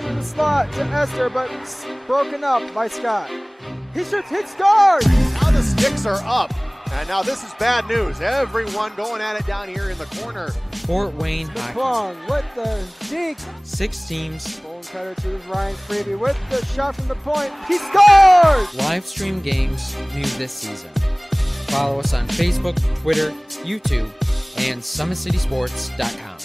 into the slot to Esther, but broken up by Scott. He shoots, hit, scores! Now the sticks are up. And now this is bad news. Everyone going at it down here in the corner. Fort Wayne hockey. McClung with the dink. 6 teams. Bone cutter to Ryan Freeby with the shot from the point. He scores! Live stream games new this season. Follow us on Facebook, Twitter, YouTube, and SummitCitySports.com.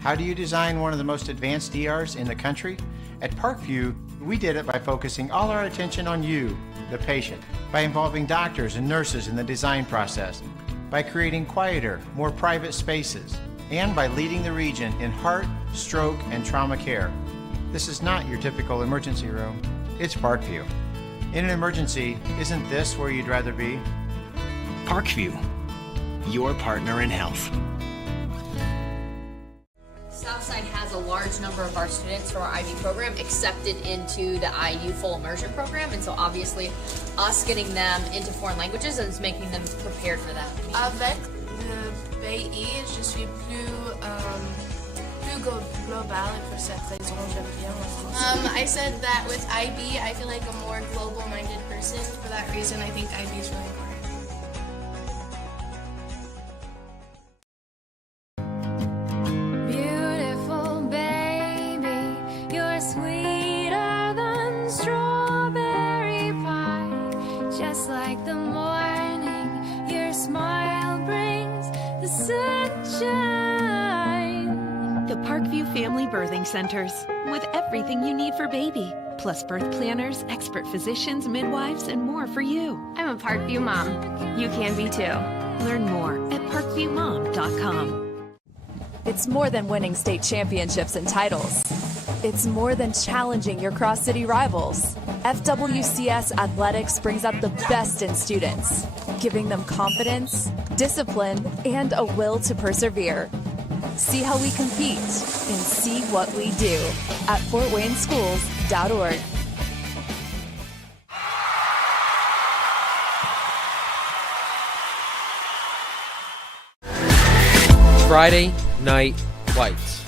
How do you design one of the most advanced ERs in the country? At Parkview, we did it by focusing all our attention on you, the patient, by involving doctors and nurses in the design process, by creating quieter, more private spaces, and by leading the region in heart, stroke, and trauma care. This is not your typical emergency room. It's Parkview. In an emergency, isn't this where you'd rather be? Parkview, your partner in health. Southside has a large number of our students from our IB program accepted into the IU full immersion program, and so obviously us getting them into foreign languages is making them prepared for that. Avec le pays, je suis plus global, et pour cette raison j'aime bien mon français. I said that with IB, I feel like a more global-minded person. For that reason, I think IB is really important. Parkview Family Birthing Centers, with everything you need for baby, plus birth planners, expert physicians, midwives, and more for you. I'm a Parkview mom. You can be too. Learn more at parkviewmom.com. It's more than winning state championships and titles. It's more than challenging your cross-city rivals. FWCS Athletics brings out the best in students, giving them confidence, discipline, and a will to persevere. See how we compete and see what we do at fortwayneschools.org. Friday Night Lights.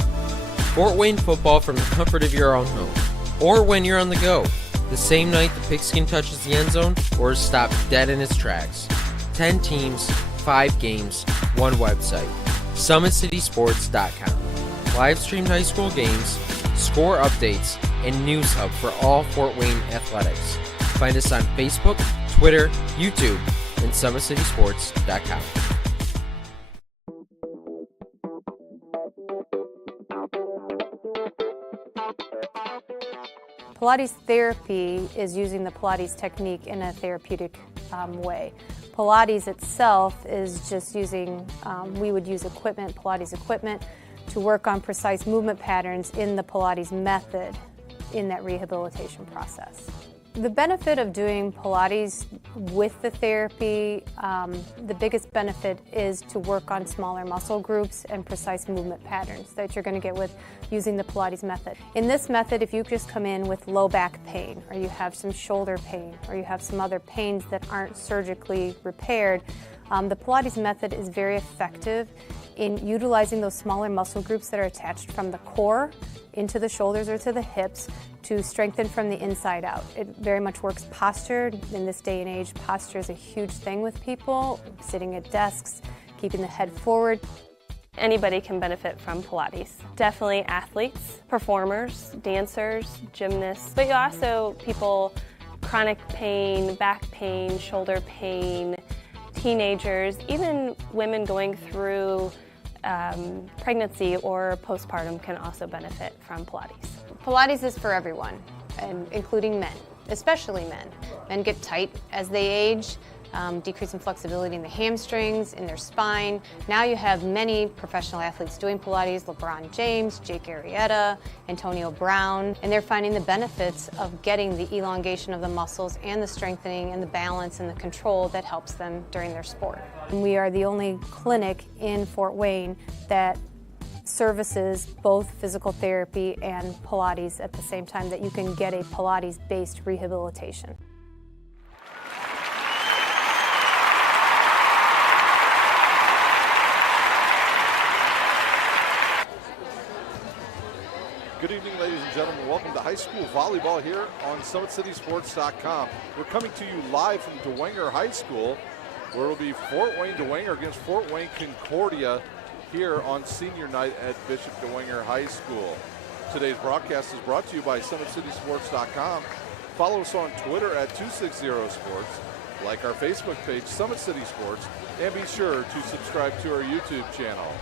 Fort Wayne football from the comfort of your own home, or when you're on the go. The same night the pigskin touches the end zone or is stopped dead in its tracks. 10 teams, 5 games, 1 website. SummitCitySports.com. Live streamed high school games, score updates, and news hub for all Fort Wayne athletics. Find us on Facebook, Twitter, YouTube, and SummitCitySports.com. Pilates therapy is using the Pilates technique in a therapeutic way. Pilates itself is just using, we would use equipment, Pilates equipment, to work on precise movement patterns in the Pilates method in that rehabilitation process. The benefit of doing Pilates with the therapy, the biggest benefit is to work on smaller muscle groups and precise movement patterns that you're going to get with using the Pilates method. In this method, if you just come in with low back pain, or you have some shoulder pain, or you have some other pains that aren't surgically repaired, the Pilates method is very effective in utilizing those smaller muscle groups that are attached from the core into the shoulders or to the hips to strengthen from the inside out. It very much works posture. In this day and age, posture is a huge thing with people, sitting at desks, keeping the head forward. Anybody can benefit from Pilates. Definitely athletes, performers, dancers, gymnasts, but you also people chronic pain, back pain, shoulder pain, teenagers, even women going through pregnancy or postpartum can also benefit from Pilates. Pilates is for everyone, and including men, especially men. Men get tight as they age, decrease in flexibility in the hamstrings, in their spine. Now you have many professional athletes doing Pilates, LeBron James, Jake Arrieta, Antonio Brown, and they're finding the benefits of getting the elongation of the muscles and the strengthening and the balance and the control that helps them during their sport. And we are the only clinic in Fort Wayne that services both physical therapy and Pilates at the same time, that you can get a Pilates-based rehabilitation. Good Good evening, ladies and gentlemen. Welcome to high school volleyball here on SummitCitySports.com. We're coming to you live from Dwenger High School, where it will be Fort Wayne Dwenger against Fort Wayne Concordia here on senior night at Bishop Dwenger High School. Today's broadcast is brought to you by SummitCitySports.com. Follow us on Twitter at 260sports. Like our Facebook page, Summit City Sports, and be sure to subscribe to our YouTube channel.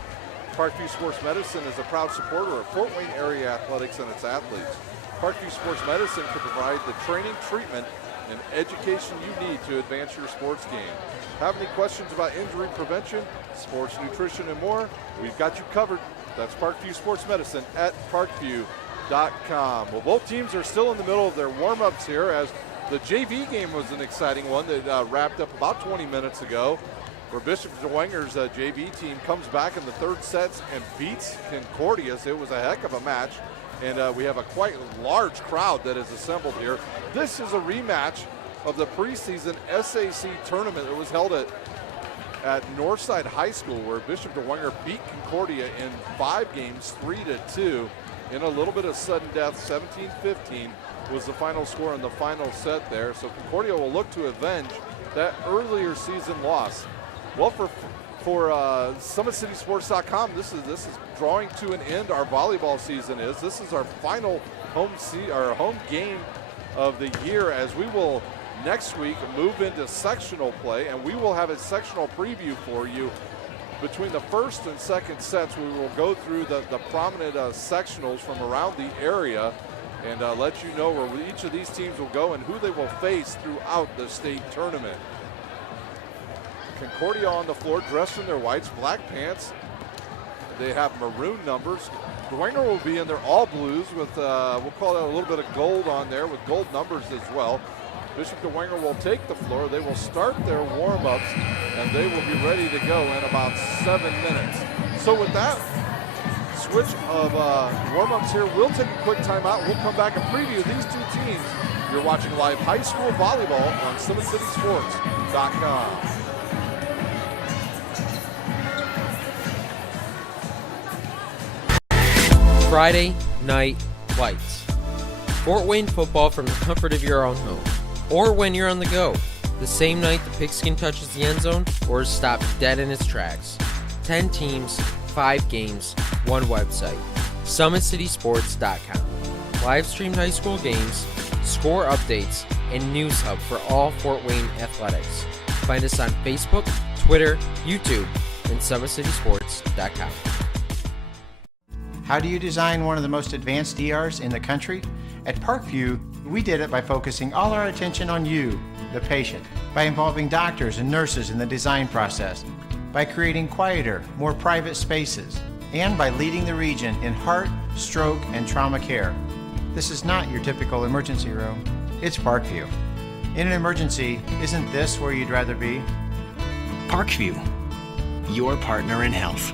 Parkview Sports Medicine is a proud supporter of Fort Wayne area athletics and its athletes. Parkview Sports Medicine can provide the training, treatment, and education you need to advance your sports game. Have any questions about injury prevention, sports nutrition, and more? We've got you covered. That's Parkview Sports Medicine at parkview.com. Well, both teams are still in the middle of their warm-ups here, as the JV game was an exciting one that wrapped up about 20 minutes ago, where Bishop Dwenger's JV team comes back in the third sets and beats Concordia. So it was a heck of a match, and we have a quite large crowd that is assembled here. This is a rematch of the preseason SAC tournament that was held at Northside High School, where Bishop Dwenger beat Concordia in 5 games, 3-2, in a little bit of sudden death. 17-15 was the final score in the final set there. So Concordia will look to avenge that earlier season loss. Well, for SummitCitySports.com, this is drawing to an end. Our volleyball season is. This is our final home game of the year, as we will next week move into sectional play, and we will have a sectional preview for you. Between the first and second sets, we will go through the prominent sectionals from around the area and let you know where each of these teams will go and who they will face throughout the state tournament. Concordia on the floor, dressed in their whites, black pants. They have maroon numbers. Dwenger will be in their all blues with, we'll call that a little bit of gold on there, with gold numbers as well. Bishop Dwenger will take the floor. They will start their warm-ups, and they will be ready to go in about 7 minutes. So with that switch of warm-ups here, we'll take a quick timeout. We'll come back and preview these two teams. You're watching live high school volleyball on SummitCitySports.com. Friday Night Lights. Fort Wayne football from the comfort of your own home, or when you're on the go, the same night the pigskin touches the end zone or is stopped dead in its tracks. 10 teams, 5 games, 1 website. SummitCitySports.com. Live streamed high school games, score updates, and news hub for all Fort Wayne athletics. Find us on Facebook, Twitter, YouTube, and SummitCitySports.com. How do you design one of the most advanced ERs in the country? At Parkview, we did it by focusing all our attention on you, the patient, by involving doctors and nurses in the design process, by creating quieter, more private spaces, and by leading the region in heart, stroke, and trauma care. This is not your typical emergency room. It's Parkview. In an emergency, isn't this where you'd rather be? Parkview, your partner in health.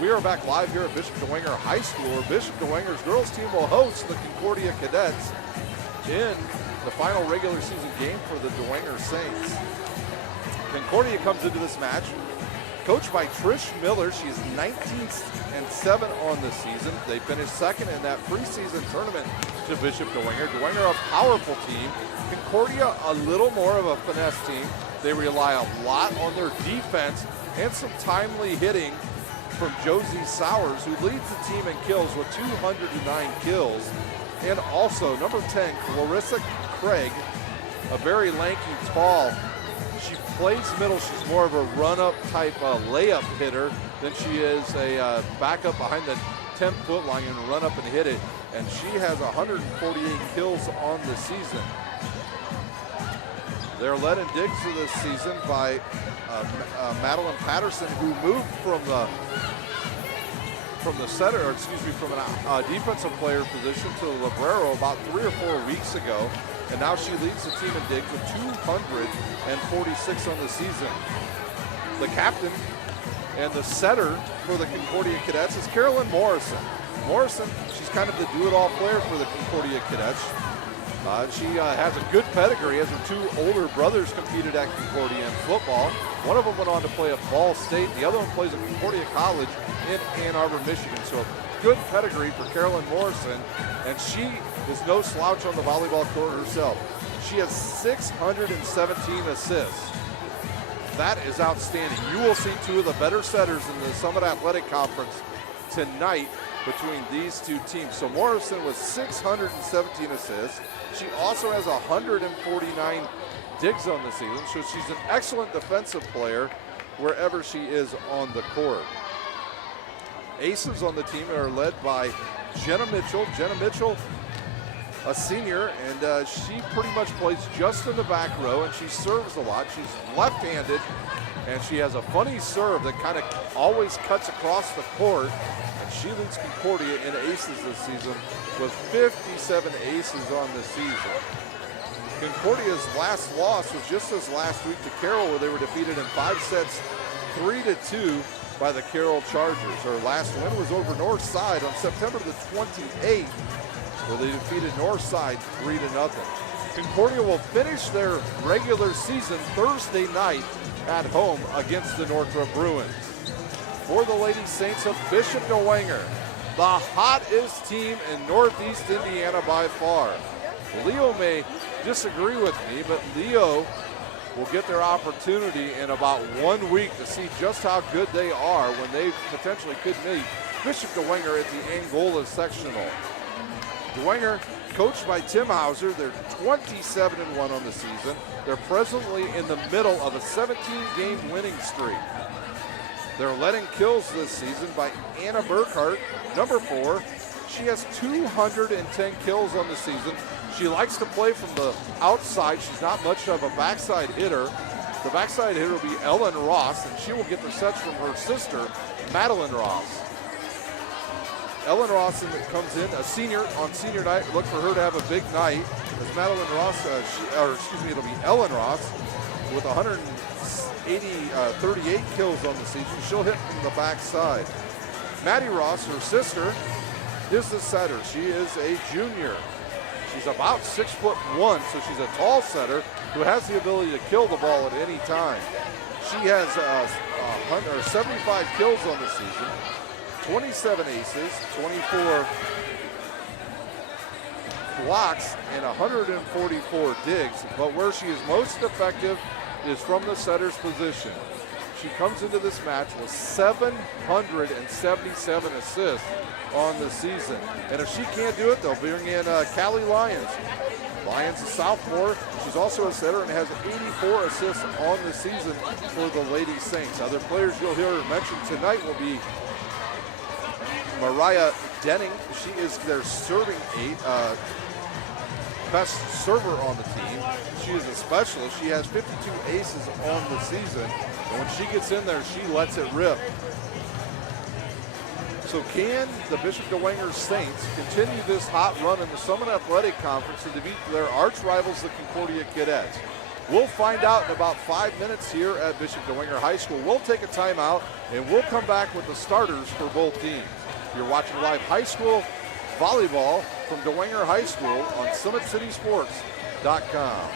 We are back live here at Bishop Dwenger High School, where Bishop Dwenger's girls team will host the Concordia Cadets in the final regular season game for the Dwenger Saints. Concordia comes into this match coached by Trish Miller. She's 19-7 on the season. They finished second in that preseason tournament to Bishop Dwenger. Dwenger, a powerful team. Concordia, a little more of a finesse team. They rely a lot on their defense and some timely hitting from Josie Sowers, who leads the team in kills with 209 kills. And also number 10, Clarissa Craig, a very lanky, tall. She plays middle. She's more of a run-up type layup hitter than she is a backup behind the 10-foot line and run up and hit it. And she has 148 kills on the season. They're led in digs for this season by Madeline Patterson, who moved from the center, or excuse me, from a defensive player position to the libero about 3 or 4 weeks ago, and now she leads the team in digs with 246 on the season. The captain and the setter for the Concordia Cadets is Carolyn Morrison. Morrison, she's kind of the do-it-all player for the Concordia Cadets. She has a good pedigree as her two older brothers competed at Concordia in football. One of them went on to play at Ball State. The other one plays at Concordia College in Ann Arbor, Michigan. So good pedigree for Carolyn Morrison, and she is no slouch on the volleyball court herself. She has 617 assists. That is outstanding. You will see two of the better setters in the Summit Athletic Conference tonight between these two teams. So Morrison with 617 assists. She also has 149 digs on the season, so she's an excellent defensive player wherever she is on the court. Aces on the team are led by Jenna Mitchell. Jenna Mitchell, a senior, and she pretty much plays just in the back row, and she serves a lot. She's left-handed, and she has a funny serve that kind of always cuts across the court. And she leads Concordia in aces this season with 57 aces on the season. Concordia's last loss was just this last week to Carroll, where they were defeated in 5 sets, 3-2 by the Carroll Chargers. Her last win was over Northside on September the 28th, where they defeated Northside 3-0. Concordia will finish their regular season Thursday night at home against the Northrop Bruins. For the Lady Saints of Bishop Dwenger, the hottest team in Northeast Indiana by far. Leo may disagree with me, but Leo will get their opportunity in about 1 week to see just how good they are when they potentially could meet Bishop Dwenger at the Angola Sectional. Dwenger, coached by Tim Hauser, they're 27-1 on the season. They're presently in the middle of a 17-game winning streak. They're letting kills this season by Anna Burkhart, number 4. She has 210 kills on the season. She likes to play from the outside. She's not much of a backside hitter. The backside hitter will be Ellen Ross, and she will get the sets from her sister, Madeline Ross. Ellen Ross comes in, a senior on senior night. Look for her to have a big night. As Madeline Ross, it'll be Ellen Ross with 38 kills on the season. She'll hit from the backside. Maddie Ross, her sister, is the setter. She is a junior. She's about 6'1", so she's a tall setter who has the ability to kill the ball at any time. She has 75 kills on the season, 27 aces, 24 blocks, and 144 digs. But where she is most effective is from the setter's position. She comes into this match with 777 assists on the season. And if she can't do it, they'll bring in Callie Lyons. Lyons, a sophomore. She's also a setter and has 84 assists on the season for the Lady Saints. Other players you'll hear mentioned tonight will be Mariah Denning. She is their serving best server on the team. She is a specialist. She has 52 aces on the season. And when she gets in there, she lets it rip. So can the Bishop Dwenger Saints continue this hot run in the Summit Athletic Conference and defeat their arch rivals, the Concordia Cadets? We'll find out in about 5 minutes here at Bishop Dwenger High School. We'll take a timeout, and we'll come back with the starters for both teams. You're watching live high school volleyball from Dwenger High School on SummitCitySports.com.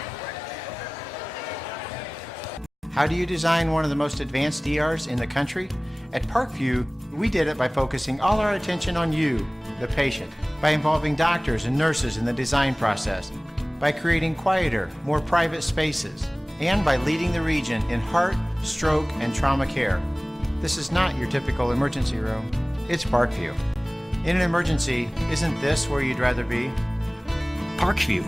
How do you design one of the most advanced ERs in the country? At Parkview, we did it by focusing all our attention on you, the patient, by involving doctors and nurses in the design process, by creating quieter, more private spaces, and by leading the region in heart, stroke, and trauma care. This is not your typical emergency room. It's Parkview. In an emergency, isn't this where you'd rather be? Parkview,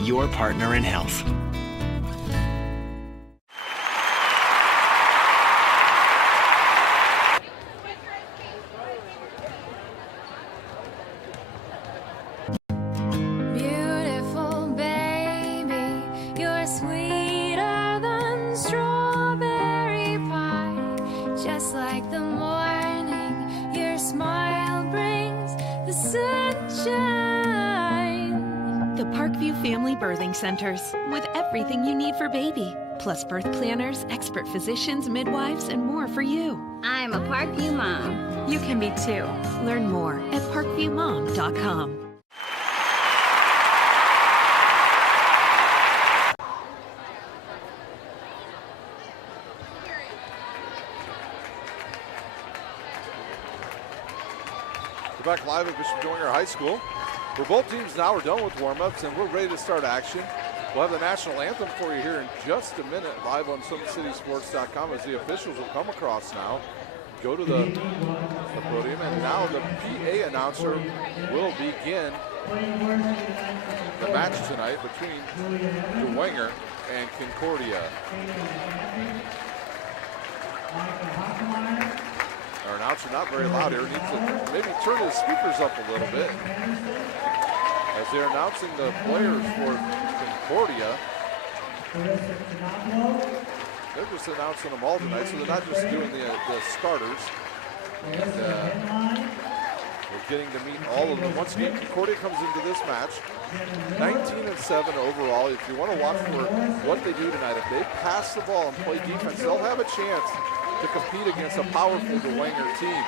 your partner in health. Birthing centers with everything you need for baby, plus birth planners, expert physicians, midwives, and more for you. I'm a Parkview mom. You can be too. Learn more at parkviewmom.com. We're back live at Bishop Dwenger High School, where both teams now are done with warm-ups and we're ready to start action. We'll have the national anthem for you here in just a minute, live on SummitCitySports.com as the officials will come across now. Go to the podium, and now the PA announcer will begin the match tonight between Dwenger and Concordia. Our announcer not very loud here, needs to maybe turn his speakers up a little bit as they're announcing the players for Concordia. They're just announcing them all tonight, so they're not just doing the starters. And we're getting to meet all of them. Once again, Concordia comes into this match 19-7 overall. If you want to watch for what they do tonight, if they pass the ball and play defense, they'll have a chance to compete against a powerful Dwenger team.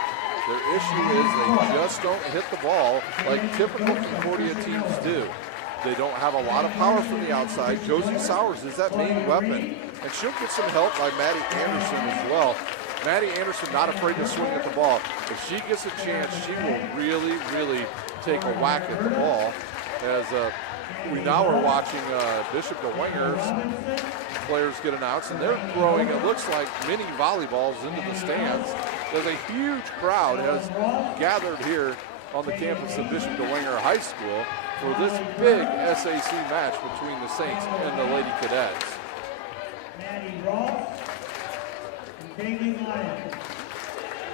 Their issue is they just don't hit the ball like typical Concordia teams do. They don't have a lot of power from the outside. Josie Sowers is that main weapon, and she'll get some help by Maddie Anderson as well. Maddie Anderson not afraid to swing at the ball. If she gets a chance, she will really, really take a whack at the ball. As we now are watching Bishop Dwenger's players get announced, and they're throwing, it looks like, mini volleyballs into the stands. There's a huge crowd has gathered here on the campus of Bishop Dwenger High School for this big SAC match between the Saints and the Lady Cadets.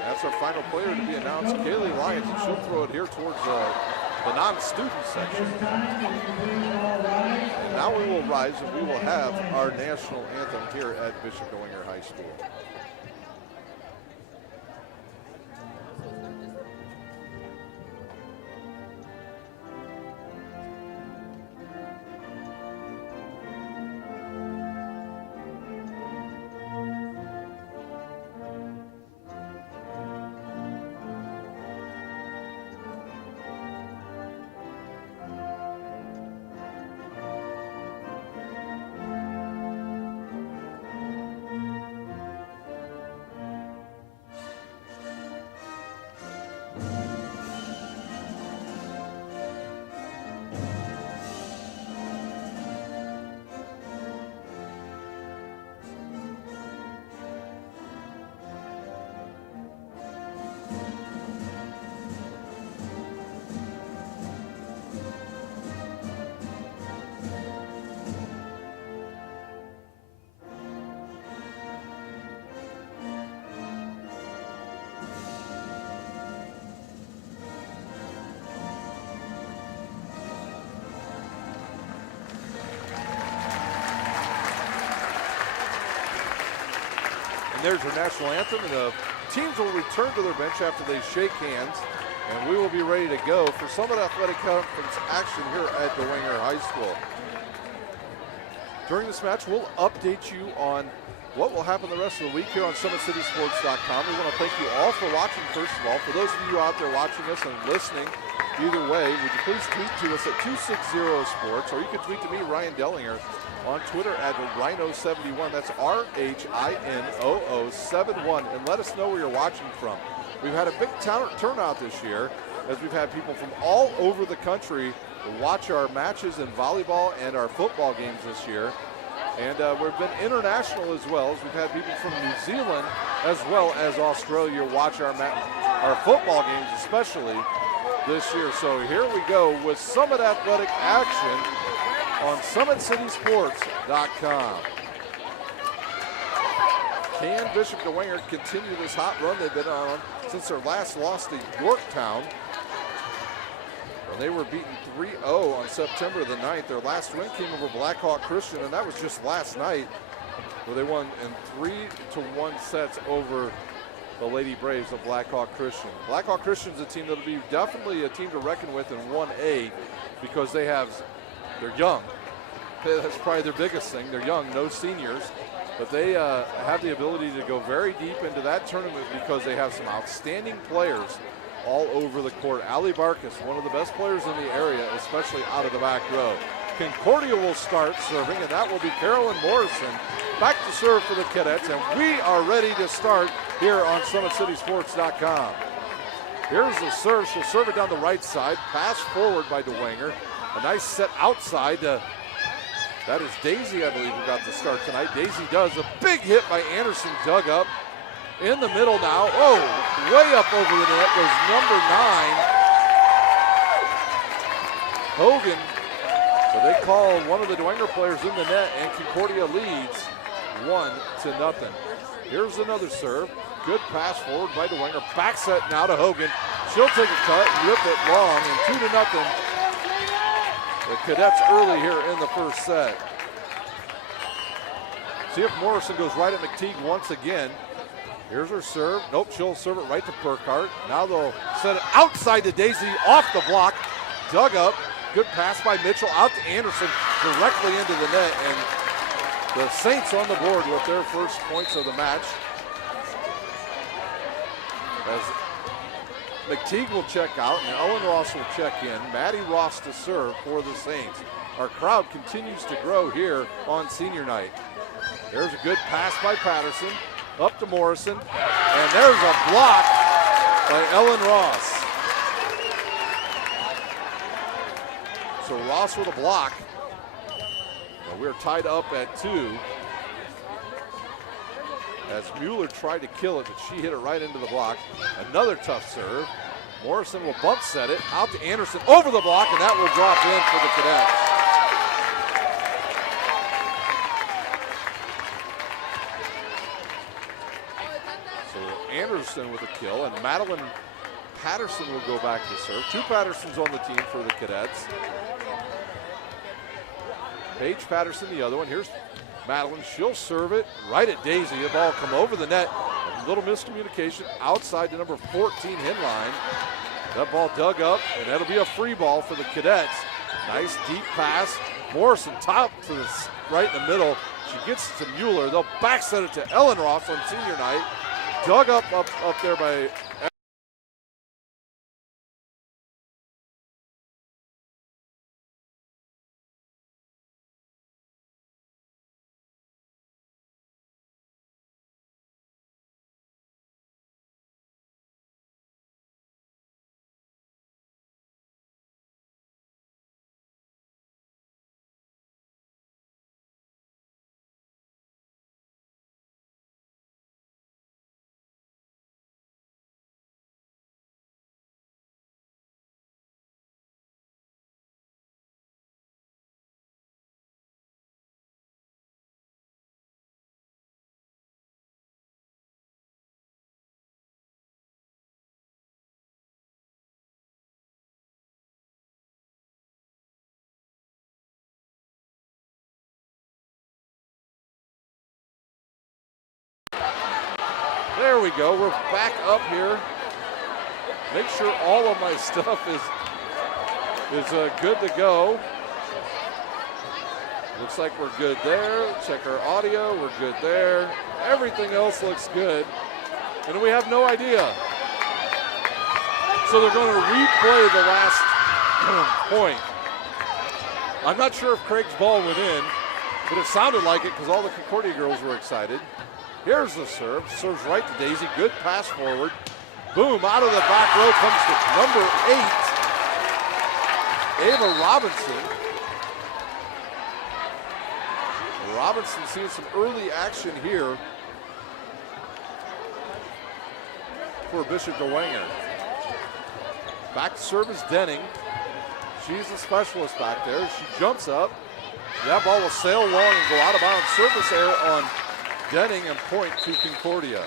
That's our final player to be announced, Kaylee Lyons, and she'll throw it here towards the non-student section. And now we will rise and we will have our national anthem here at Bishop Dwenger High School. There's our national anthem, and the teams will return to their bench after they shake hands, and we will be ready to go for Summit Athletic Conference action here at Dwenger High School. During this match, we'll update you on what will happen the rest of the week here on SummitCitySports.com. We want to thank you all for watching, first of all. For those of you out there watching us and listening, either way, would you please tweet to us at 260sports, or you can tweet to me, Ryan Dellinger, on Twitter at Rhino71. That's RHINOO71, and let us know where you're watching from. We've had a big turnout this year, as we've had people from all over the country watch our matches in volleyball and our football games this year. And we've been international as well, as we've had people from New Zealand as well as Australia watch our football games, especially this year. So here we go with Summit Athletic action on SummitCitySports.com. Can Bishop Dwenger continue this hot run they've been on since their last loss to Yorktown? Well, they were beaten 3-0 on September the 9th. Their last win came over Blackhawk Christian, and that was just last night, where they won in 3-1 sets over the Lady Braves of Blackhawk Christian. Blackhawk Christian's a team that'll be definitely a team to reckon with in 1A, because they're young. That's probably their biggest thing. They're young, no seniors, but they have the ability to go very deep into that tournament because they have some outstanding players all over the court. Allie Barkas, one of the best players in the area, especially out of the back row. Concordia will start serving, and that will be Carolyn Morrison back to serve for the Cadets, and we are ready to start here on SummitCitySports.com. Here's the serve. She'll serve it down the right side. Pass forward by Dwenger. A nice set outside. That is Daisy, I believe, who got the start tonight. Daisy does. A big hit by Anderson, dug up. In the middle now. Oh, way up over the net goes number 9. Hogan. So they call one of the Dwenger players in the net, and Concordia leads 1-0. Here's another serve. Good pass forward by Dwenger. Back set now to Hogan. She'll take a cut and rip it long, and 2-0. The Cadets early here in the first set. See if Morrison goes right at McTeague once again. Here's her serve. Nope, she'll serve it right to Burkhart. Now they'll set it outside to Daisy, off the block. Dug up. Good pass by Mitchell out to Anderson, directly into the net, and the Saints on the board with their first points of the match. As McTeague will check out and Ellen Ross will check in. Maddie Ross to serve for the Saints. Our crowd continues to grow here on senior night. There's a good pass by Patterson, up to Morrison, and there's a block by Ellen Ross. So Ross with a block. And we're tied up at 2. As Mueller tried to kill it, but she hit it right into the block. Another tough serve. Morrison will bump set it out to Anderson over the block, and that will drop in for the Cadets. So Anderson with a kill, and Madeline Patterson will go back to serve. 2 Pattersons on the team for the Cadets. Paige Patterson, the other one. Here's Madeline. She'll serve it right at Daisy. The ball come over the net. A little miscommunication outside the number 14 Hinline. That ball dug up, and that'll be a free ball for the Cadets. Nice deep pass. Morrison top to the right in the middle. She gets it to Mueller. They'll back set it to Ellen Ross on senior night. Dug up there by There we go. We're back up here. Make sure all of my stuff is good to go. Looks like we're good there. Check our audio. We're good there. Everything else looks good. And we have no idea. So they're going to replay the last point. I'm not sure if Craig's ball went in, but it sounded like it because all the Concordia girls were excited. Here's the serve. Serves right to Daisy. Good pass forward. Boom, out of the back row comes to number 8, Ava Robinson. Robinson seeing some early action here for Bishop Dwenger. Back to serve is Denning. She's the specialist back there. She jumps up. That ball will sail long and go out of bounds. Surface error on Denning and point to Concordia.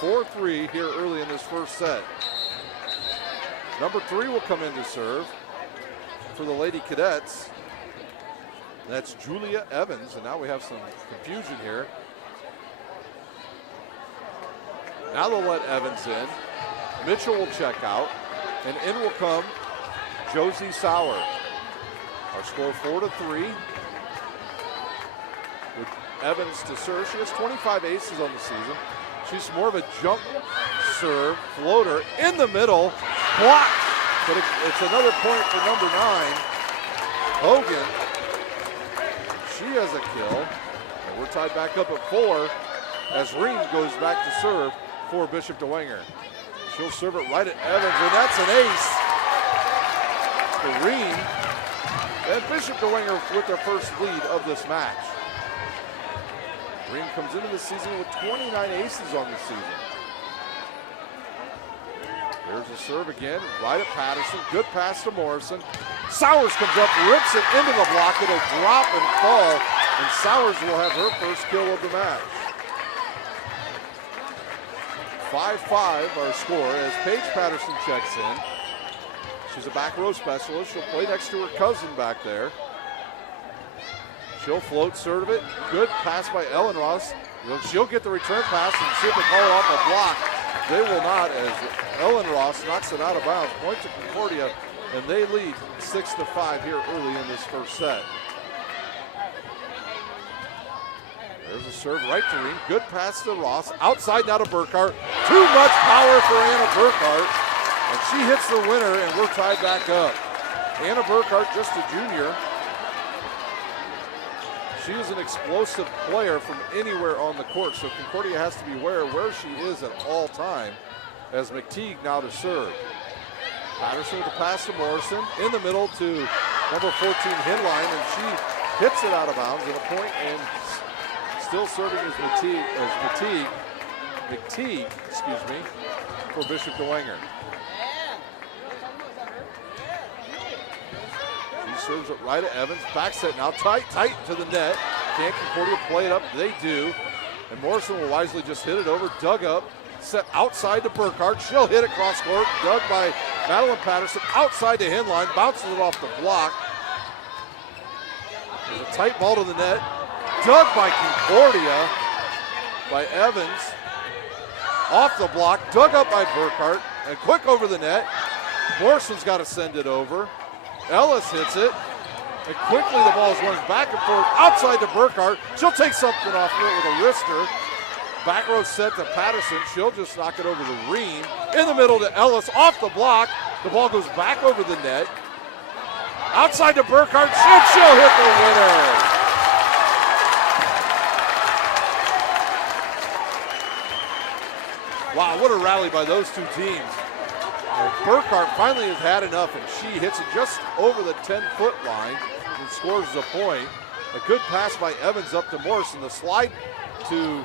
4-3 here early in this first set. Number 3 will come in to serve for the Lady Cadets. That's Julia Evans, and now we have some confusion here. Now they'll let Evans in. Mitchell will check out, and in will come Josie Sauer. Our score 4-3. With Evans to serve. She has 25 aces on the season. She's more of a jump serve, floater in the middle, blocked. But it's another point for number 9, Hogan. She has a kill. And we're tied back up at 4 as Ream goes back to serve for Bishop Dwenger. She'll serve it right at Evans, and that's an ace. Green and Bishop Dwenger with their first lead of this match. Green comes into the season with 29 aces on the season. Here's a serve again, right at Patterson. Good pass to Morrison. Sowers comes up, rips it into the block. It'll drop and fall, and Sowers will have her first kill of the match. 5-5 our score as Paige Patterson checks in. She's a back row specialist. She'll play next to her cousin back there. She'll float, serve it. Good pass by Ellen Ross. She'll get the return pass and see if they call it off a block. They will not, as Ellen Ross knocks it out of bounds. Point to Concordia, and they lead 6-5 here early in this first set. There's a serve right to Ream. Good pass to Ross. Outside now to Burkhart. Too much power for Anna Burkhart. And she hits the winner, and we're tied back up. Anna Burkhart, just a junior. She is an explosive player from anywhere on the court, so Concordia has to be aware where she is at all time, as McTeague now to serve. Patterson with the pass to Morrison, in the middle to number 14 Hinline, and she hits it out of bounds at a point, and still serving as McTeague, for Bishop Dwenger. She serves it right at Evans. Back set now, tight to the net. Can Concordia play it up? They do. And Morrison will wisely just hit it over. Dug up, set outside to Burkhart. She'll hit it cross court. Dug by Madeline Patterson. Outside to Hinline. Bounces it off the block. There's a tight ball to the net. Dug by Concordia. By Evans. Off the block. Dug up by Burkhart. And quick over the net. Morrison's got to send it over. Ellis hits it, and quickly the ball is running back and forth outside to Burkhart. She'll take something off of it with a wrister. Back row set to Patterson. She'll just knock it over to Ream. In the middle to Ellis, off the block. The ball goes back over the net. Outside to Burkhart, and she'll hit the winner. Wow, what a rally by those two teams. Burkhart finally has had enough, and she hits it just over the 10-foot line and scores the point. A good pass by Evans up to Morrison. The slide to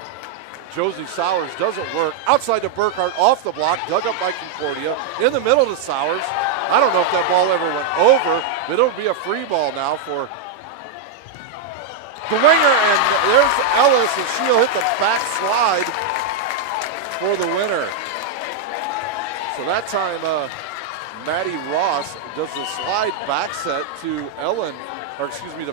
Josie Sowers doesn't work. Outside to Burkhart, off the block, dug up by Concordia. In the middle to Sowers. I don't know if that ball ever went over, but it'll be a free ball now for Dwenger, and there's Ellis, and she'll hit the back slide for the winner. So that time, Maddie Ross does the slide back set to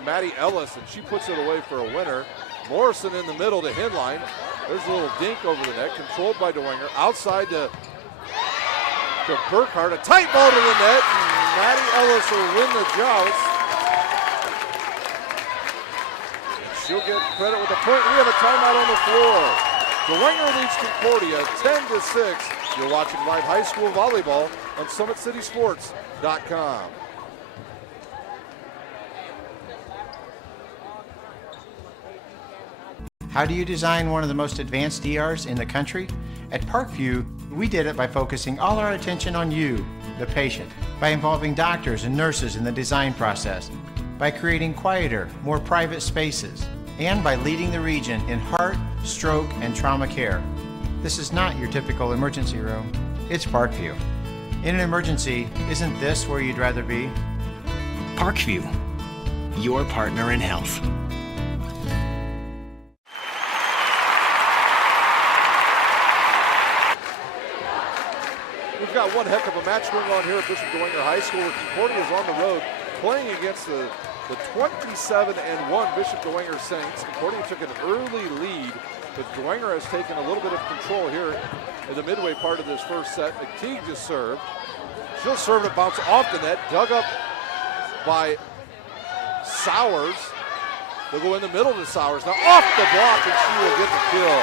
Maddie Ellis, and she puts it away for a winner. Morrison in the middle to Hinline. There's a little dink over the net, controlled by Dwenger. Outside to Burkhart, a tight ball to the net, and Maddie Ellis will win the joust. She'll get credit with a point. We have a timeout on the floor. Dwenger leads Concordia 10-6. You're watching live high school volleyball on SummitCitySports.com. How do you design one of the most advanced ERs in the country? At Parkview, we did it by focusing all our attention on you, the patient, by involving doctors and nurses in the design process, by creating quieter, more private spaces, and by leading the region in heart, stroke, and trauma care. This is not your typical emergency room. It's Parkview. In an emergency, isn't this where you'd rather be? Parkview, your partner in health. We've got one heck of a match going on here at Bishop Dwenger High School, where Concordia is on the road playing against the 27-1 Bishop Dwenger Saints. Concordia took an early lead, but Dwenger has taken a little bit of control here in the midway part of this first set. McTeague just served. She'll serve to bounce off the net, dug up by Sowers. They'll go in the middle to Sowers. Now off the block, and she will get the kill.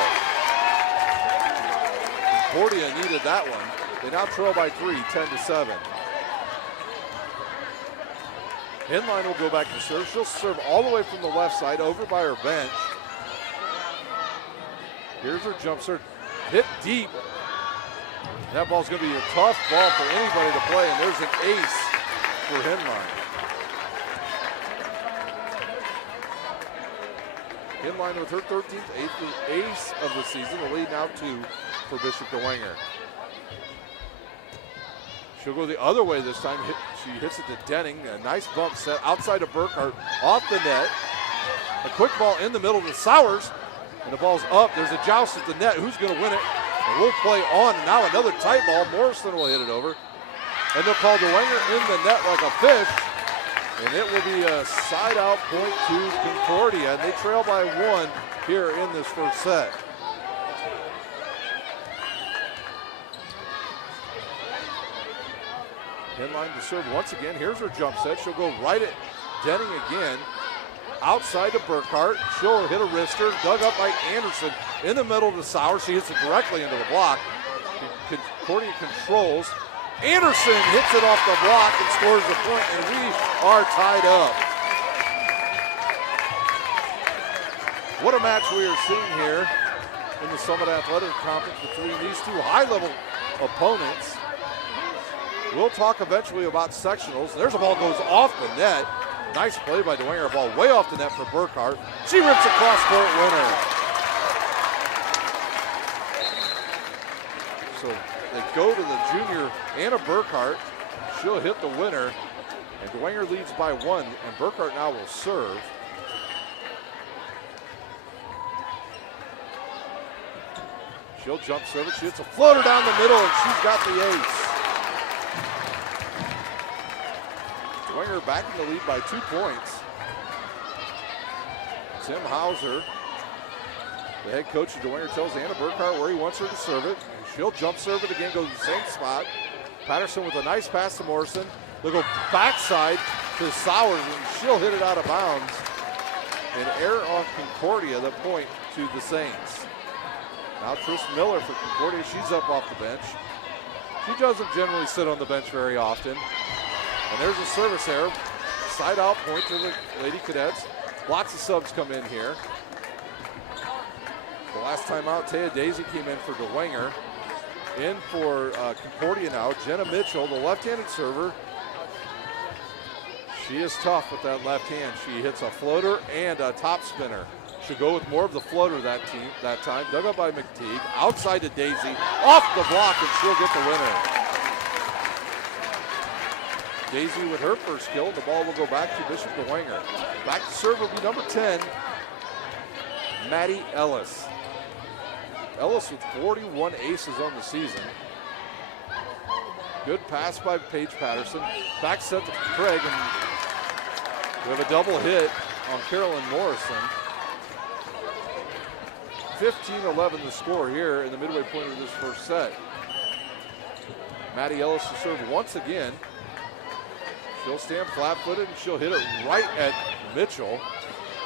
Concordia needed that one. They now trail by 3, 10-7. Hinline will go back to serve. She'll serve all the way from the left side over by her bench. Here's her jump serve. Hit deep. That ball's going to be a tough ball for anybody to play, and there's an ace for Hinline. Hinline with her 13th ace of the season. The lead now 2 for Bishop Dwenger. She'll go the other way this time. She hits it to Denning. A nice bump set outside of Burkhart, off the net. A quick ball in the middle to Sowers, and the ball's up. There's a joust at the net. Who's going to win it? And we'll play on. And now another tight ball. Morrison will hit it over. And they'll call Dwenger in the net like a fish. And it will be a side-out point to Concordia. And they trail by 1 here in this first set. Hinline to serve once again. Here's her jump set. She'll go right at Denning again. Outside to Burkhart. She'll hit a wrister. Dug up by Anderson in the middle to Sowers. She hits it directly into the block. Concordia controls. Anderson hits it off the block and scores the point, and we are tied up. What a match we are seeing here in the Summit Athletic Conference between these two high-level opponents. We'll talk eventually about sectionals. There's a ball goes off the net. Nice play by Dwenger. A ball way off the net for Burkhart. She rips a cross-court winner. So they go to the junior Anna Burkhart. She'll hit the winner. And Dwenger leads by 1. And Burkhart now will serve. She'll jump serve it. She hits a floater down the middle, and she's got the ace. Dwenger back in the lead by 2 points. Tim Hauser, the head coach of Dwenger, tells Anna Burkhart where he wants her to serve it. She'll jump serve it again, go to the same spot. Patterson with a nice pass to Morrison. They'll go backside to Sowers, and she'll hit it out of bounds. An error on Concordia, the point to the Saints. Now Tris Miller for Concordia. She's up off the bench. She doesn't generally sit on the bench very often. And there's a service error. Side out point to the Lady Cadets. Lots of subs come in here. The last time out, Taya Daisy came in for Dwenger. In for Concordia now, Jenna Mitchell, the left-handed server. She is tough with that left hand. She hits a floater and a top spinner. She'll go with more of the floater that time. Dug up by McTeague. Outside to Daisy. Off the block, and she'll get the winner. Daisy with her first kill. The ball will go back to Bishop Dwenger. Back to serve will be number 10, Maddie Ellis. Ellis with 41 aces on the season. Good pass by Paige Patterson. Back set to Craig, and we have a double hit on Carolyn Morrison. 15-11 the score here in the midway point of this first set. Maddie Ellis to serve once again. She'll stand flat-footed, and she'll hit it right at Mitchell.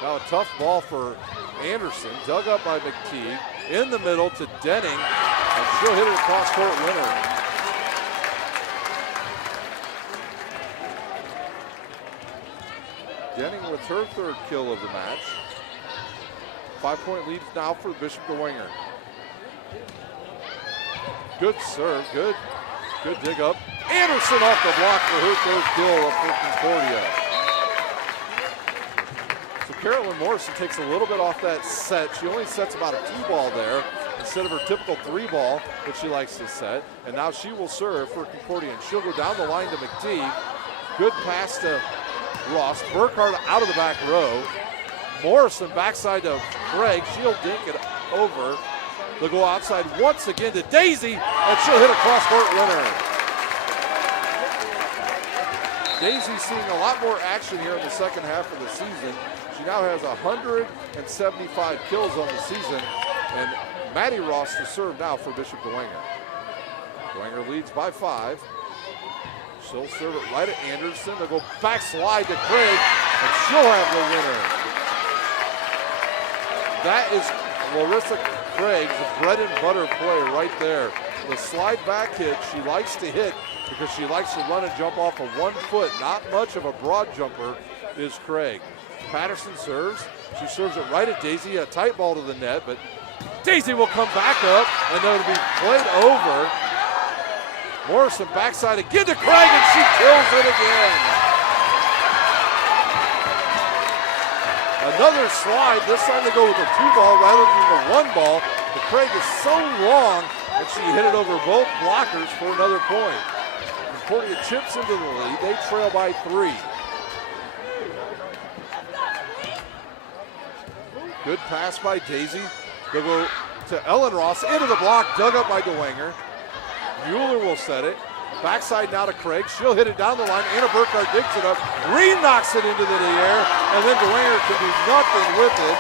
Now a tough ball for Anderson, dug up by McTeague. In the middle to Denning, and she'll hit it across court winner. Denning with her third kill of the match. 5-point lead now for Bishop Dwenger. Good serve, good dig up. Anderson off the block for her third kill for Concordia. So Carolyn Morrison takes a little bit off that set. She only sets about a 2-ball there instead of her typical 3-ball that she likes to set. And now she will serve for Concordia, and she'll go down the line to McTeague. Good pass to Ross. Burkhart out of the back row. Morrison backside to Craig. She'll dink it over. They'll go outside once again to Daisy, and she'll hit a cross-court winner. Daisy seeing a lot more action here in the second half of the season. She now has 175 kills on the season, and Maddie Ross to serve now for Bishop Dwenger. Dwenger leads by 5. She'll serve it right at Anderson. They'll go backslide to Craig, and she'll have the winner. That is Larissa Craig's bread and butter play right there. The slide back hit she likes to hit because she likes to run and jump off of 1 foot. Not much of a broad jumper is Craig. Patterson serves. She serves it right at Daisy. A tight ball to the net, but Daisy will come back up, and it'll be played over. Morrison backside again to Craig, and she kills it again. Another slide. This time they go with a 2-ball rather than the 1-ball. But Craig is so long that she hit it over both blockers for another point. Concordia chips into the lead. They trail by 3. Good pass by Daisy. They'll go to Ellen Ross into the block, dug up by Dwenger. Mueller will set it. Backside now to Craig. She'll hit it down the line. Anna Burkhardt digs it up. Reed knocks it into the air, and then Dwenger can do nothing with it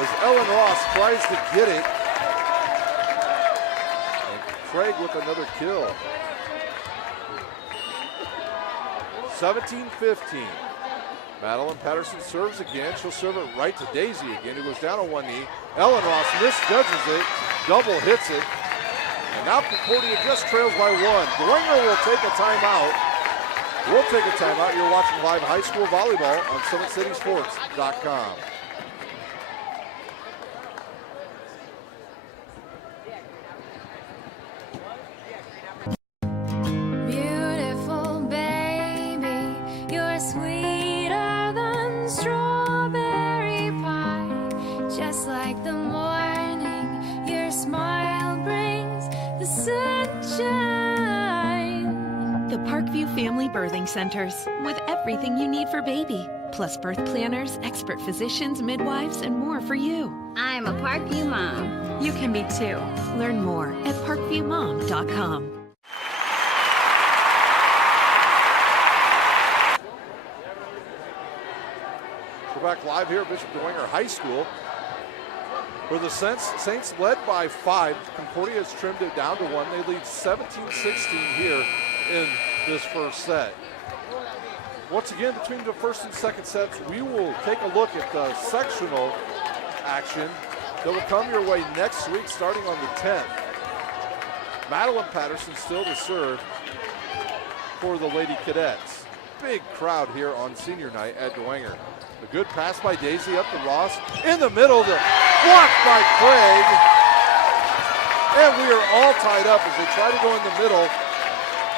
as Ellen Ross tries to get it. And Craig with another kill. 17-15. Madeline Patterson serves again. She'll serve it right to Daisy again, who goes down on one knee. Ellen Ross misjudges it, double hits it. And now Concordia just trails by 1. Dwenger will take a timeout. We'll take a timeout. You're watching live high school volleyball on SummitCitySports.com. Beautiful baby, you're sweeter than strawberry pie. Just like the morning, your smile brings the sunshine. The Parkview Family Birthing Centers, with everything you need for baby, plus birth planners, expert physicians, midwives, and more for you. I'm a Parkview mom. You can be too. Learn more at parkviewmom.com. We're back live here at Bishop Dwenger High School, where the Saints led by 5. Concordia has trimmed it down to 1. They lead 17-16 here in this first set. Once again, between the first and second sets, we will take a look at the sectional action that will come your way next week starting on the 10th. Madeline Patterson still to serve for the Lady Cadets. Big crowd here on senior night at Dwenger. A good pass by Daisy up to Ross. In the middle, blocked by Craig. And we are all tied up as they try to go in the middle.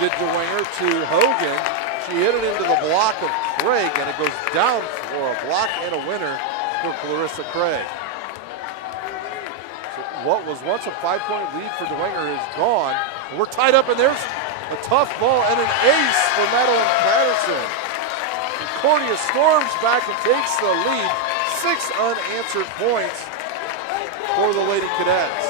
Did Dwenger to Hogan. She hit it into the block of Craig, and it goes down for a block and a winner for Clarissa Craig. So what was once a 5-point lead for Dwenger is gone. We're tied up, and there's a tough ball and an ace for Madeline Patterson. Concordia storms back and takes the lead. 6 unanswered points for the Lady Cadets.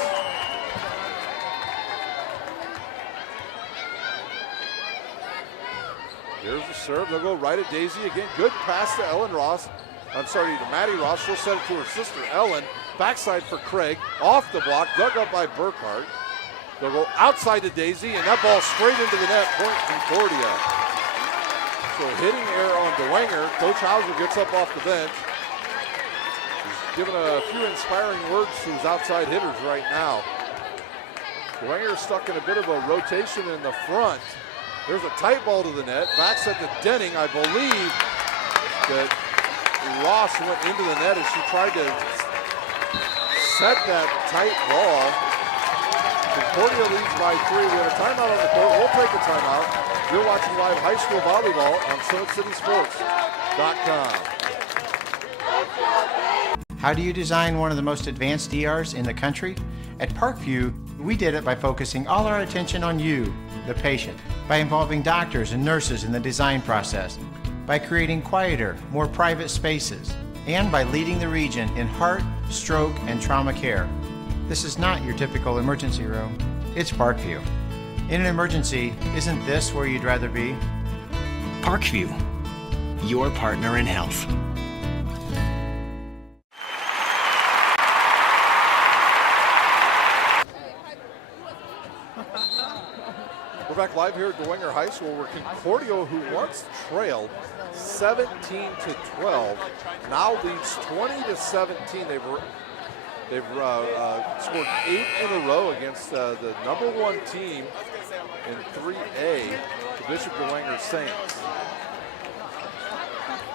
Here's the serve. They'll go right at Daisy again. Good pass to Ellen Ross. I'm sorry, to Maddie Ross. She'll send it to her sister, Ellen. Backside for Craig. Off the block. Dug up by Burkhardt. They'll go outside to Daisy, and that ball straight into the net. Point Concordia. So hitting error on Dwenger. Coach Hauser gets up off the bench. He's given a few inspiring words to his outside hitters right now. Dwenger stuck in a bit of a rotation in the front. There's a tight ball to the net. Back set to Denning. I believe that Ross went into the net as she tried to set that tight ball. Concordia leads by 3. We have a timeout on the court. We'll take a timeout. You're watching live high school volleyball on SummitCitySports.com. How do you design one of the most advanced ERs in the country? At Parkview, we did it by focusing all our attention on you, the patient, by involving doctors and nurses in the design process, by creating quieter, more private spaces, and by leading the region in heart, stroke, and trauma care. This is not your typical emergency room. It's Parkview. In an emergency, isn't this where you'd rather be? Parkview, your partner in health. We're back live here at Dwenger High School, where Concordia, who once trailed 17-12, now leads 20-17. They've scored 8 in a row against the #1 team in 3A, the Bishop Dwenger Saints.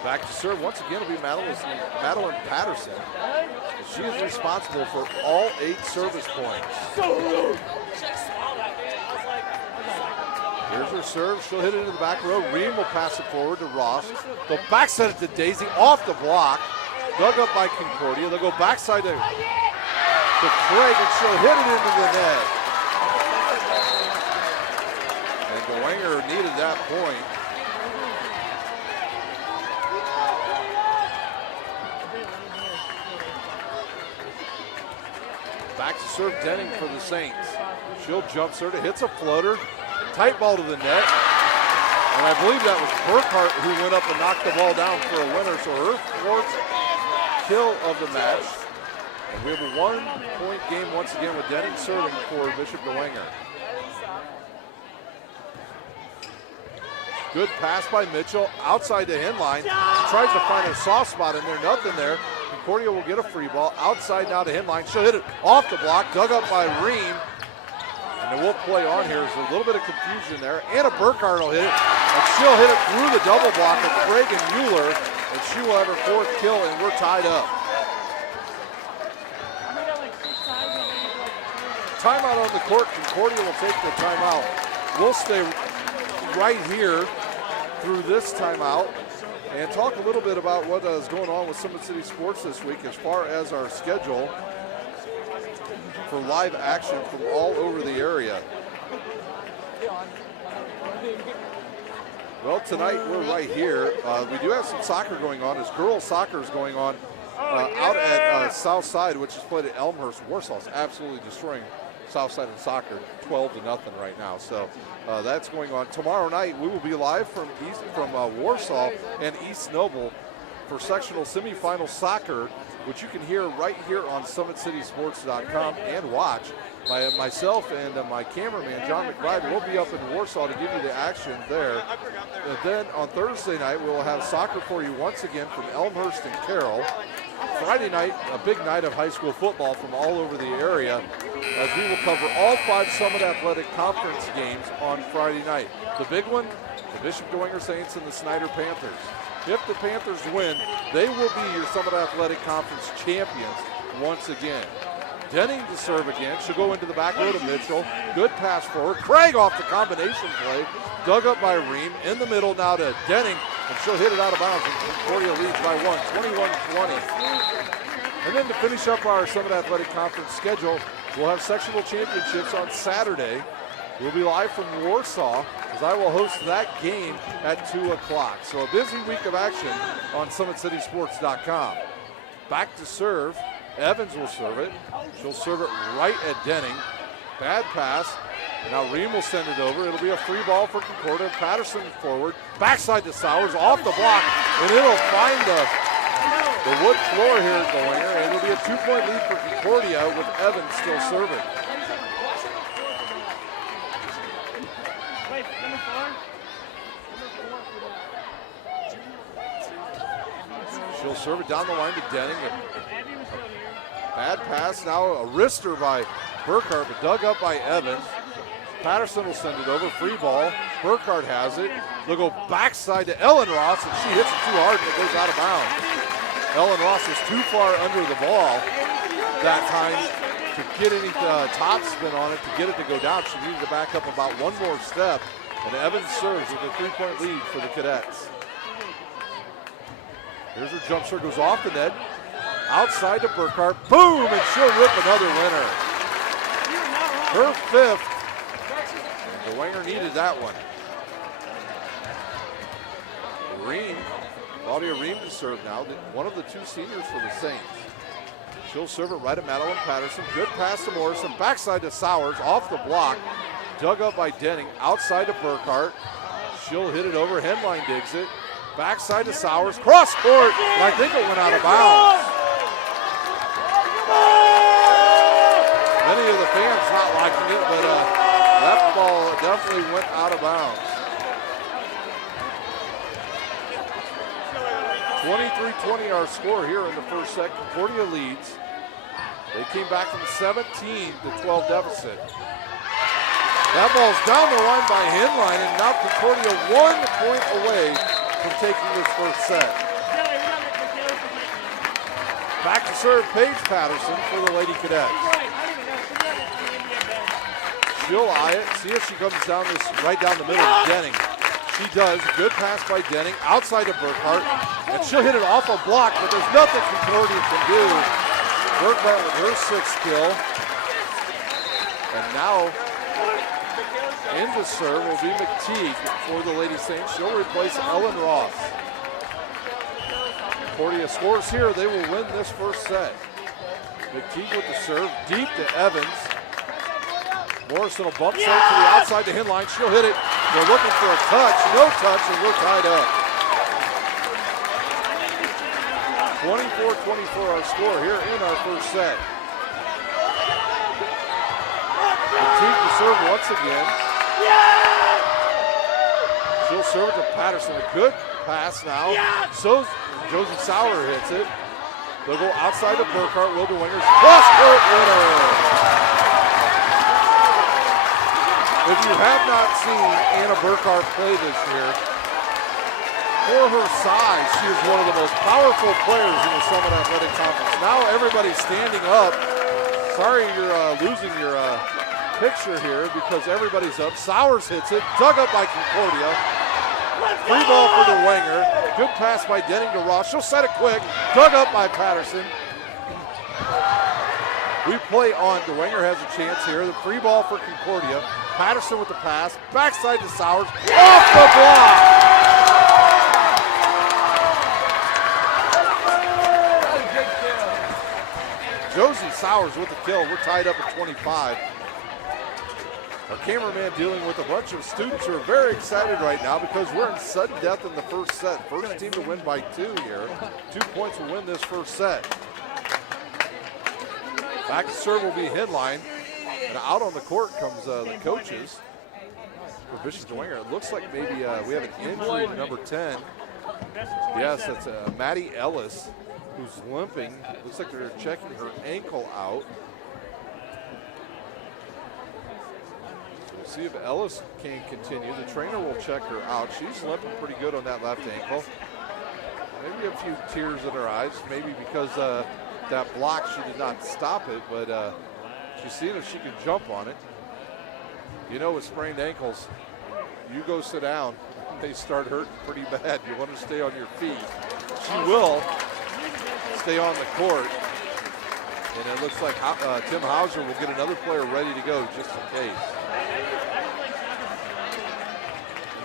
Back to serve once again will be Madeline Patterson. She is responsible for all 8 service points. Here's her serve. She'll hit it into the back row. Ream will pass it forward to Ross. They'll backside it to Daisy off the block. Dug up by Concordia. They'll go backside to Craig, and she'll hit it into the net. And Dwenger needed that point. Back to serve Denning for the Saints. She'll jump serve. It hits a floater. Tight ball to the net. And I believe that was Burkhart who went up and knocked the ball down for a winner. So her fourth kill of the match. And we have a 1-point game once again with Denning serving for Bishop Dwenger. Good pass by Mitchell outside the end line. Tries to find a soft spot in there. Nothing there. Concordia will get a free ball. Outside now to end line. She'll hit it off the block. Dug up by Ream. And they won't play on here. There's a little bit of confusion there. Anna Burkhart will hit it. And she'll hit it through the double block of Craig and Mueller. And she will have her fourth kill, and we're tied up. Timeout on the court. Concordia will take the timeout. We'll stay right here through this timeout and talk a little bit about what is going on with Summit City Sports this week as far as our schedule for live action from all over the area. Well, tonight we're right here. We do have some soccer going on. As girls soccer is going on out at South Side, which is played at Elmhurst. Warsaw's absolutely destroying Southside in soccer, 12-0 right now. So that's going on. Tomorrow night we will be live from Warsaw and East Noble for sectional semifinal soccer, which you can hear right here on SummitCitySports.com and watch. Myself and my cameraman John McBride will be up in Warsaw to give you the action there. And then on Thursday night we'll have soccer for you once again from Elmhurst and Carroll. Friday night, a big night of high school football from all over the area, as we will cover all 5 Summit Athletic Conference games on Friday night. The big one, the Bishop Dwenger Saints and the Snyder Panthers. If the Panthers win, they will be your Summit Athletic Conference champions once again. Denning to serve again. She'll go into the back row to Mitchell. Good pass forward. Craig off the combination play. Dug up by Ream. In the middle now to Denning. And she'll hit it out of bounds. And Concordia leads by 1, 21-20. And then to finish up our Summit Athletic Conference schedule, we'll have sectional championships on Saturday. We'll be live from Warsaw, as I will host that game at 2 o'clock. So a busy week of action on SummitCitySports.com. Back to serve. Evans will serve it. She'll serve it right at Denning. Bad pass. And now Ream will send it over. It'll be a free ball for Concordia. Patterson forward. Backside to Sowers. Off the block. And it'll find the wood floor here at Dwenger. And it'll be a 2-point lead for Concordia with Evans still serving. She'll serve it down the line to Denning. Bad pass now, a wrister by Burkhart, but dug up by Evans. Patterson will send it over, free ball. Burkhart has it. They'll go backside to Ellen Ross, and she hits it too hard and it goes out of bounds. Ellen Ross is too far under the ball that time to get any top spin on it, to get it to go down. She needed to back up about one more step, and Evans serves with a 3-point lead for the Cadets. Here's her jump shot, goes off the net. Outside to Burkhart, boom, and she'll rip another winner. Her 5th. Dwenger needed that one. Ream, Claudia Ream to serve now, one of the 2 seniors for the Saints. She'll serve it right at Madeline Patterson. Good pass to Morrison, backside to Sowers, off the block. Dug up by Denning, outside to Burkhart. She'll hit it over, Henline digs it. Backside to Sowers, cross court, and I think it went out of bounds. Many of the fans not liking it, but that ball definitely went out of bounds. 23-20 our score here in the first set. Concordia leads. They came back from a 17-12 deficit. That ball's down the line by Henline, and now Concordia 1 point away from taking this first set. Back to serve Paige Patterson for the Lady Cadets. She'll eye it, see if she comes down this right down the middle of Denning. She does. Good pass by Denning, outside of Burkhart, and she'll hit it off a block, but there's nothing Concordia can do. Burkhart with her 6th kill. And now, in the serve will be McTeague for the Lady Saints. She'll replace Ellen Ross. Concordia scores here. They will win this first set. McTeague with the serve, deep to Evans. Morrison will bump serve to the outside to Hinline. She'll hit it. They're looking for a touch. No touch, and we're tied up. 24-24 our score here in our first set. McTeague to serve once again. She'll serve it to Patterson. A good pass now. So Josie Sauer hits it. They'll go outside of Burkhart. Will Dwengers cross-court winner. If you have not seen Anna Burkhart play this year, for her size, she is one of the most powerful players in the Summit Athletic Conference. Now everybody's standing up. Sorry you're losing your picture here because everybody's up. Sowers hits it, dug up by Concordia. Free ball for Dwenger. Good pass by Denning to Ross. She'll set it quick. Dug up by Patterson. We play on. Dwenger has a chance here. The free ball for Concordia. Patterson with the pass. Backside to Sowers. Off the block. Josie Sowers with the kill. We're tied up at 25. Our cameraman dealing with a bunch of students who are very excited right now because we're in sudden death in the first set. First team to win by 2 here. 2 points will win this first set. Back to serve will be Hinline. And out on the court comes the coaches for Bishop Dwenger. It looks like maybe we have an injury to number 10. Yes, that's Maddie Ellis who's limping. Looks like they're checking her ankle out. See if Ellis can continue. The trainer will check her out. She's limping pretty good on that left ankle. Maybe a few tears in her eyes, maybe because that block, she did not stop it, but she's seeing if she can jump on it. You know, with sprained ankles, you go sit down, they start hurting pretty bad. You want to stay on your feet. She will stay on the court. And it looks like Tim Hauser will get another player ready to go just in case.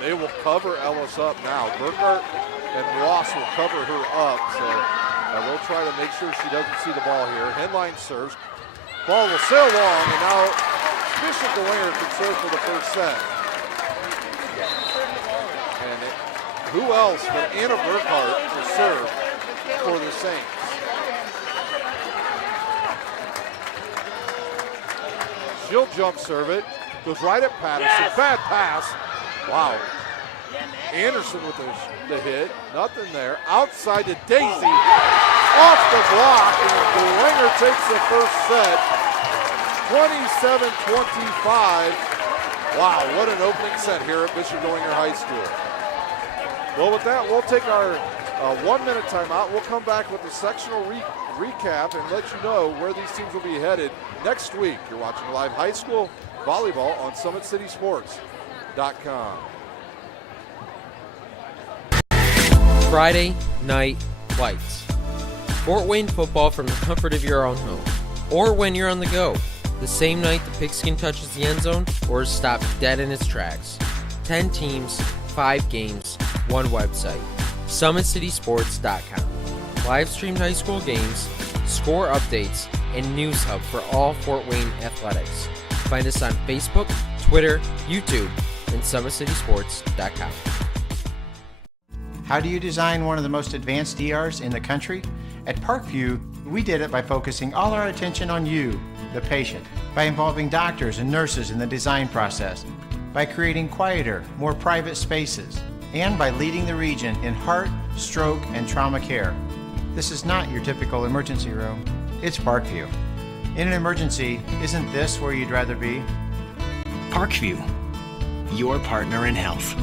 They will cover Ellis up now. Burkhart and Ross will cover her up, so they'll try to make sure she doesn't see the ball here. Hinline serves. Ball will sail long, and now Bishop Dwenger can serve for the first set. And who else but Anna Burkhart will serve for the Saints? She'll jump serve it. Goes right at Patterson. Bad pass. Wow. Anderson with the hit. Nothing there. Outside to Daisy. Off the block. And Dwenger takes the first set. 27-25. Wow, what an opening set here at Bishop Dwenger High School. Well, with that, we'll take our 1-minute timeout. We'll come back with the sectional recap and let you know where these teams will be headed next week. You're watching live high school volleyball on SummitCitySports.com. Friday Night Lights. Fort Wayne football from the comfort of your own home. Or when you're on the go. The same night the pigskin touches the end zone or is stopped dead in its tracks. 10 teams, 5 games, 1 website. SummitCitySports.com. Live streamed high school games, score updates, and news hub for all Fort Wayne athletics. Find us on Facebook, Twitter, YouTube, and SummitCitySports.com. How do you design one of the most advanced DRs in the country? At Parkview, we did it by focusing all our attention on you, the patient, by involving doctors and nurses in the design process, by creating quieter, more private spaces, and by leading the region in heart, stroke, and trauma care. This is not your typical emergency room. It's Parkview. In an emergency, isn't this where you'd rather be? Parkview, your partner in health.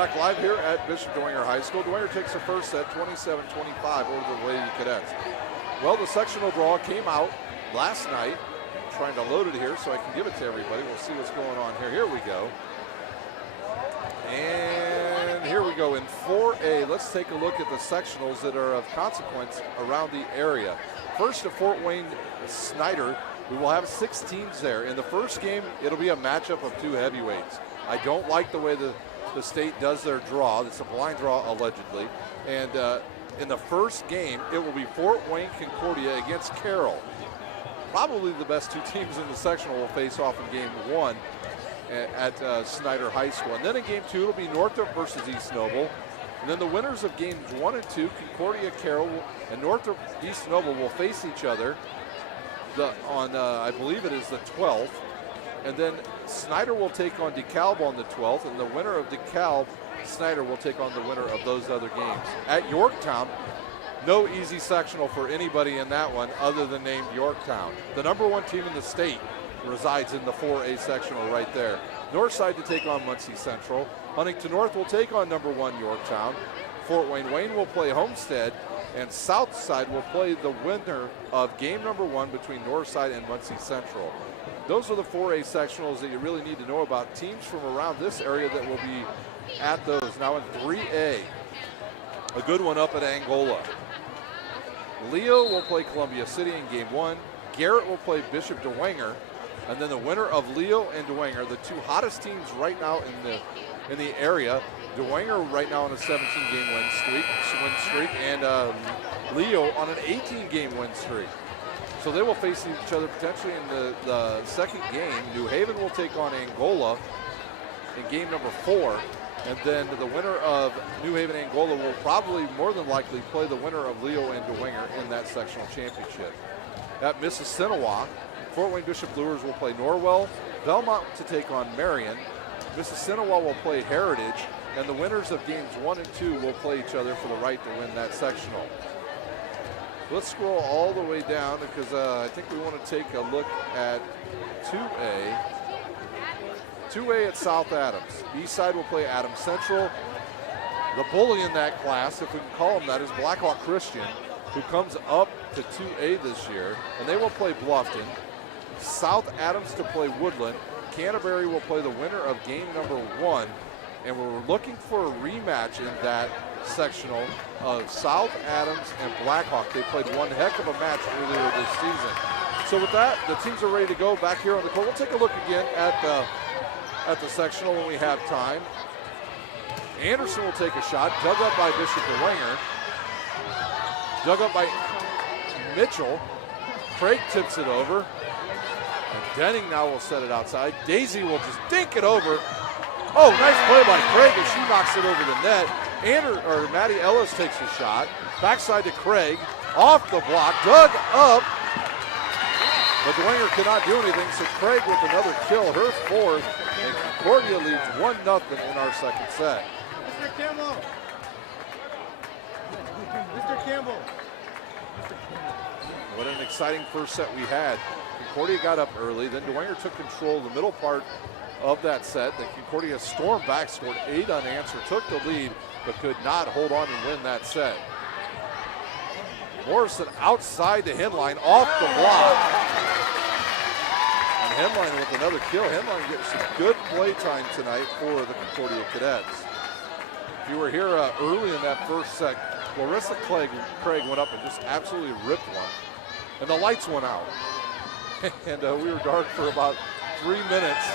back live here at Bishop Dwenger High School. Dwenger takes the first set, 27-25 over the Lady Cadets. Well, the sectional draw came out last night. I'm trying to load it here so I can give it to everybody. We'll see what's going on here. Here we go. And here we go in 4A. Let's take a look at the sectionals that are of consequence around the area. First at Fort Wayne Snyder, we will have 6 teams there. In the first game, it'll be a matchup of 2 heavyweights. I don't like the way the state does their draw. It's a blind draw, allegedly. And in the first game, it will be Fort Wayne Concordia against Carroll. Probably the best 2 teams in the sectional will face off in game 1 at Snyder High School. And then in game 2, it'll be Northrop versus East Noble. And then the winners of games 1 and 2, Concordia, Carroll, and Northrop East Noble will face each other on, I believe it is the 12th. And then Snyder will take on DeKalb on the 12th, and the winner of DeKalb, Snyder, will take on the winner of those other games. At Yorktown, no easy sectional for anybody in that one other than named Yorktown. The number 1 team in the state resides in the 4A sectional right there. Northside to take on Muncie Central. Huntington North will take on number 1 Yorktown. Fort Wayne will play Homestead, and Southside will play the winner of game number 1 between Northside and Muncie Central. Those are the 4A sectionals that you really need to know about. Teams from around this area that will be at those. Now in 3A, a good one up at Angola. Leo will play Columbia City in game 1. Garrett will play Bishop Dwenger. And then the winner of Leo and Dwenger, the 2 hottest teams right now in the area. Dwenger right now on a 17-game win streak, and Leo on an 18-game win streak. So they will face each other potentially in the second game. New Haven will take on Angola in game number 4. And then the winner of New Haven Angola will probably more than likely play the winner of Leo and Dwenger in that sectional championship. At Mississinawa, Fort Wayne Bishop Lures will play Norwell. Belmont to take on Marion. Mississinawa will play Heritage. And the winners of games 1 and 2 will play each other for the right to win that sectional. Let's scroll all the way down because I think we want to take a look at 2A. 2A at South Adams. Eastside will play Adams Central. The bully in that class, if we can call him that, is Blackhawk Christian, who comes up to 2A this year, and they will play Bluffton. South Adams to play Woodland. Canterbury will play the winner of game number 1, and we're looking for a rematch in that sectional of South Adams and Blackhawk. They played one heck of a match earlier this season. So with that, the teams are ready to go back here on the court. We'll take a look again at the sectional when we have time. Anderson will take a shot, dug up by Bishop Dwenger. Dug up by Mitchell. Craig tips it over. And Denning now will set it outside. Daisy will just dink it over. Oh, nice play by Craig, and she knocks it over the net. Maddie Ellis takes a shot. Backside to Craig. Off the block. Dug up. But Dwenger cannot do anything, so Craig with another kill, her 4th. And Concordia leads 1-0 in our second set. Mr. Campbell. Mr. Campbell. What an exciting first set we had. Concordia got up early, then Dwenger took control of the middle part of that set. Then Concordia stormed back, scored 8 unanswered, took the lead, but could not hold on and win that set. Morrison outside the Henline, off the block. And Henline with another kill. Henline getting some good play time tonight for the Concordia Cadets. If you were here early in that first set, Clarissa Craig went up and just absolutely ripped one. And the lights went out. And we were dark for about 3 minutes.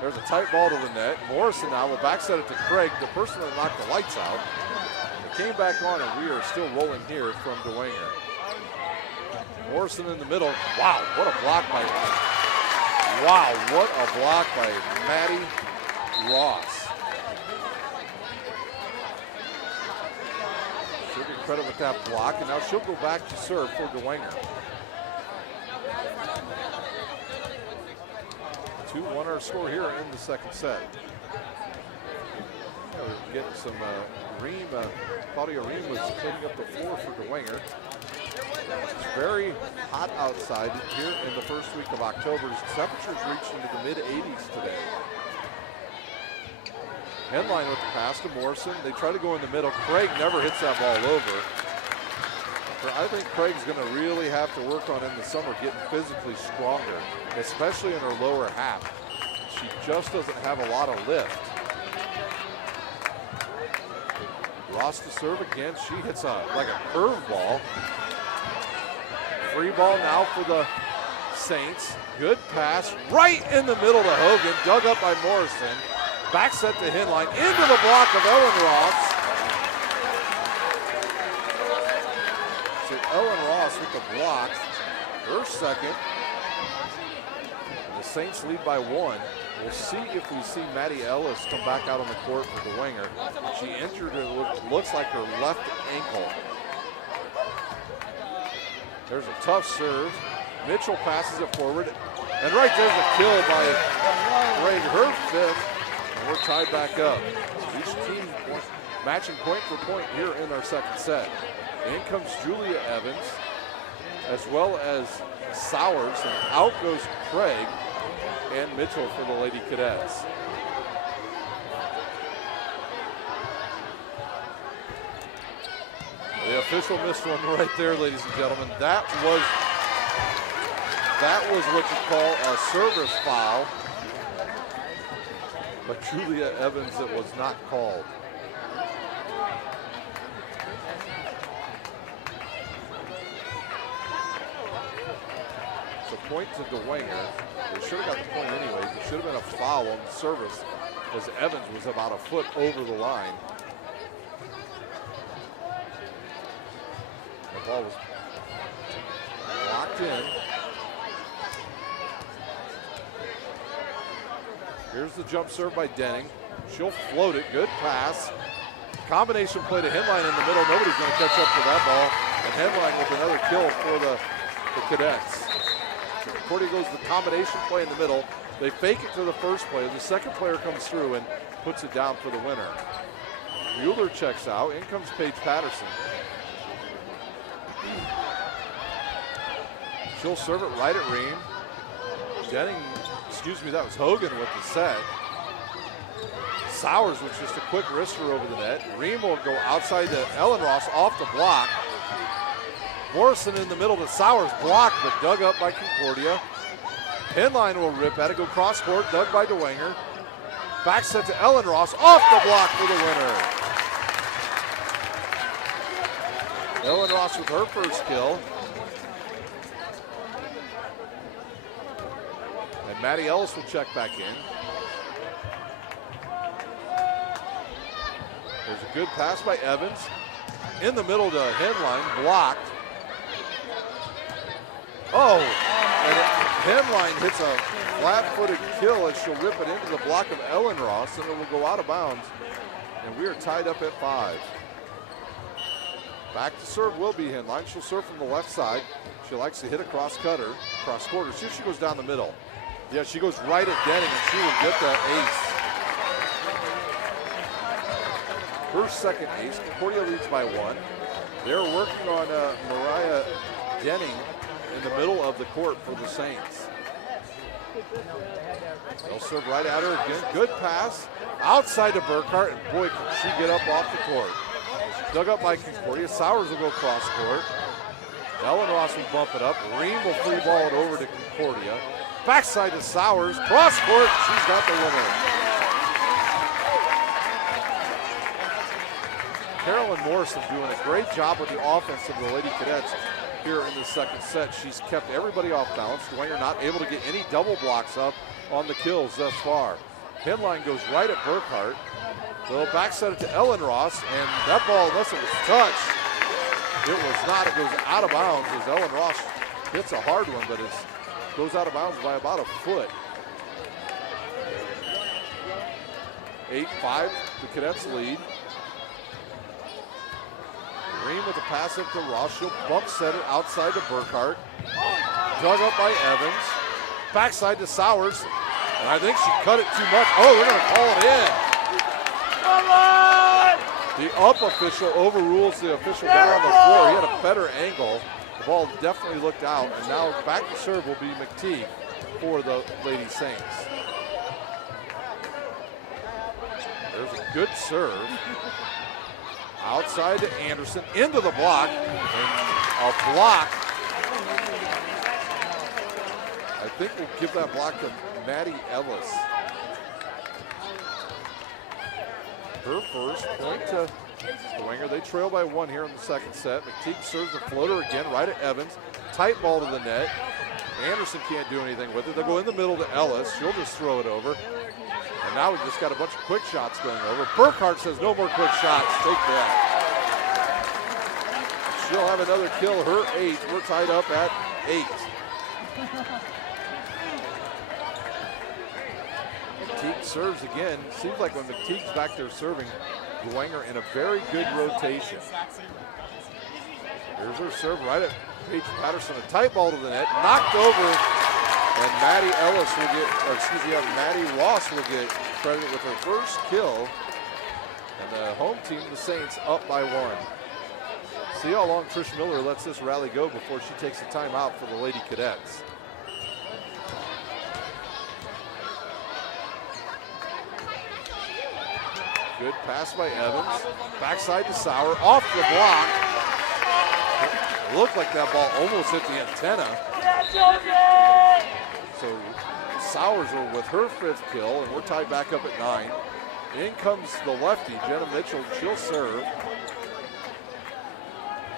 There's a tight ball to the net. Morrison now will backset it to Craig, the person that knocked the lights out. It came back on, and we are still rolling here from Dwenger. Morrison in the middle. Wow, what a block by Maddie Ross. She'll get credit with that block, and now she'll go back to serve for Dwenger. 2-1 our score here in the second set. Yeah, we're getting some Claudia Ream was hitting up the floor for Dwenger. It's very hot outside here in the first week of October. Temperatures reached into the mid-80s today. Henline with the pass to Morrison. They try to go in the middle. Craig never hits that ball over. I think Craig's going to really have to work on in the summer getting physically stronger, especially in her lower half. She just doesn't have a lot of lift. Ross to serve again. She hits like a curveball. Free ball now for the Saints. Good pass right in the middle to Hogan. Dug up by Morrison. Back set to Henline. Into the block of Ellen Ross. So Ellen Ross with the block. Her second. And the Saints lead by 1. We'll see if we see Maddie Ellis come back out on the court for Dwenger. She injured her, looks like her left ankle. There's a tough serve. Mitchell passes it forward. And right there's a kill by Craig, her 5th. And we're tied back up. Each team matching point for point here in our second set. In comes Julia Evans, as well as Sowers, and out goes Craig and Mitchell for the Lady Cadets. The official missed one right there, ladies and gentlemen. That was what you call a service foul. But Julia Evans, it was not called. So point to Dwenger. They should have got the point anyway. There should have been a foul on the service as Evans was about a foot over the line. The ball was locked in. Here's the jump serve by Denning. She'll float it. Good pass. Combination play to Henline in the middle. Nobody's going to catch up to that ball. And Henline with another kill for the Cadets. So Concordia goes the combination play in the middle. They fake it to the first player. The second player comes through and puts it down for the winner. Mueller checks out. In comes Paige Patterson. She'll serve it right at Ream. Denning, that was Hogan with the set. Sowers with just a quick wrister over the net. Ream will go outside to Ellen Ross off the block. Morrison in the middle to Sowers, blocked but dug up by Concordia. Henline will rip at it, go cross court, dug by Dwenger. Back set to Ellen Ross, off the block for the winner. Ellen Ross with her first kill. And Maddie Ellis will check back in. There's a good pass by Evans. In the middle to Henline, blocked. Oh, and Henline hits a flat-footed kill as she'll rip it into the block of Ellen Ross, and it will go out of bounds. And we are tied up at 5. Back to serve will be Henline. She'll serve from the left side. She likes to hit a cross cutter, cross quarter. See if she goes down the middle. Yeah, she goes right at Denning, and she will get that ace. Her second ace. Concordia leads by 1. They're working on Mariah Denning in the middle of the court for the Saints. They'll serve right at her again. Good pass. Outside to Burkhart, and boy, can she get up off the court. Dug up by Concordia. Sowers will go cross court. Ellen Ross will bump it up. Ream will free ball it over to Concordia. Backside to Sowers. Cross court. She's got the winner. Carolyn Morrison doing a great job with the offense of the Lady Cadets here in the second set. She's kept everybody off balance. Dwenger not able to get any double blocks up on the kills thus far. Henline goes right at Burkhart. They'll back set it to Ellen Ross, and that ball, unless it was touched, it was not. It goes out of bounds as Ellen Ross hits a hard one, but it goes out of bounds by about a foot. 8-5, the Cadets lead. Ream with the pass up to Ross. She'll bump set it outside to Burkhart. Dug up by Evans. Backside to Sowers. And I think she cut it too much. Oh, they're going to call it in. Come on! The up official overrules the official down on the floor. He had a better angle. The ball definitely looked out. And now back to serve will be McTeague for the Lady Saints. There's a Good serve. Outside to Anderson, into the block, and a block. I think we'll give that block to Maddie Ellis. Her first point to Dwenger. They trail by 1 here in the second set. McTeague serves the floater again, right at Evans. Tight ball to the net. Anderson can't do anything with it. They'll go in the middle to Ellis. She'll just throw it over. And now we've just got a bunch of quick shots going over. Burkhart says no more quick shots. Take that. She'll have another kill, her 8th. We're tied up at 8. McTeague serves again. Seems like when McTeague's back there serving, Dwenger in a very good rotation. Here's her serve right at Paige Patterson. A tight ball to the net, knocked over, and Maddie Ellis will get, or excuse me, Maddie Ross will get credit with her first kill. And the home team, the Saints, up by 1. See how long Trish Miller lets this rally go before she takes a timeout for the Lady Cadets. Good pass by Evans. Backside to Sauer. Off the block. It looked like that ball almost hit the antenna. So Sauers are with her 5th kill, and we're tied back up at 9. In comes the lefty, Jenna Mitchell. She'll serve.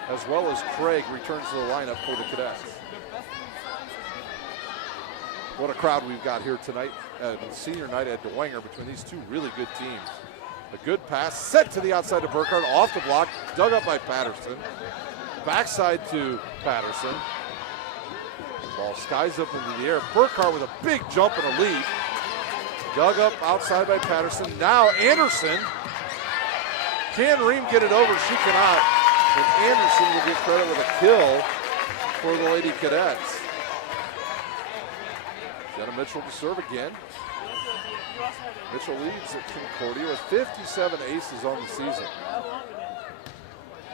As well as Craig returns to the lineup for the Cadets. What a crowd we've got here tonight at senior night at Dwenger between these two really good teams. A good pass set to the outside of Burkhart, off the block, dug up by Patterson. Backside to Patterson. Ball skies up into the air. Burkhart with a big jump and a lead. Dug up outside by Patterson. Now Anderson. Can Ream get it over? She cannot. And Anderson will get credit with a kill for the Lady Cadets. Jenna Mitchell to serve again. Mitchell leads at Concordia with 57 aces on the season.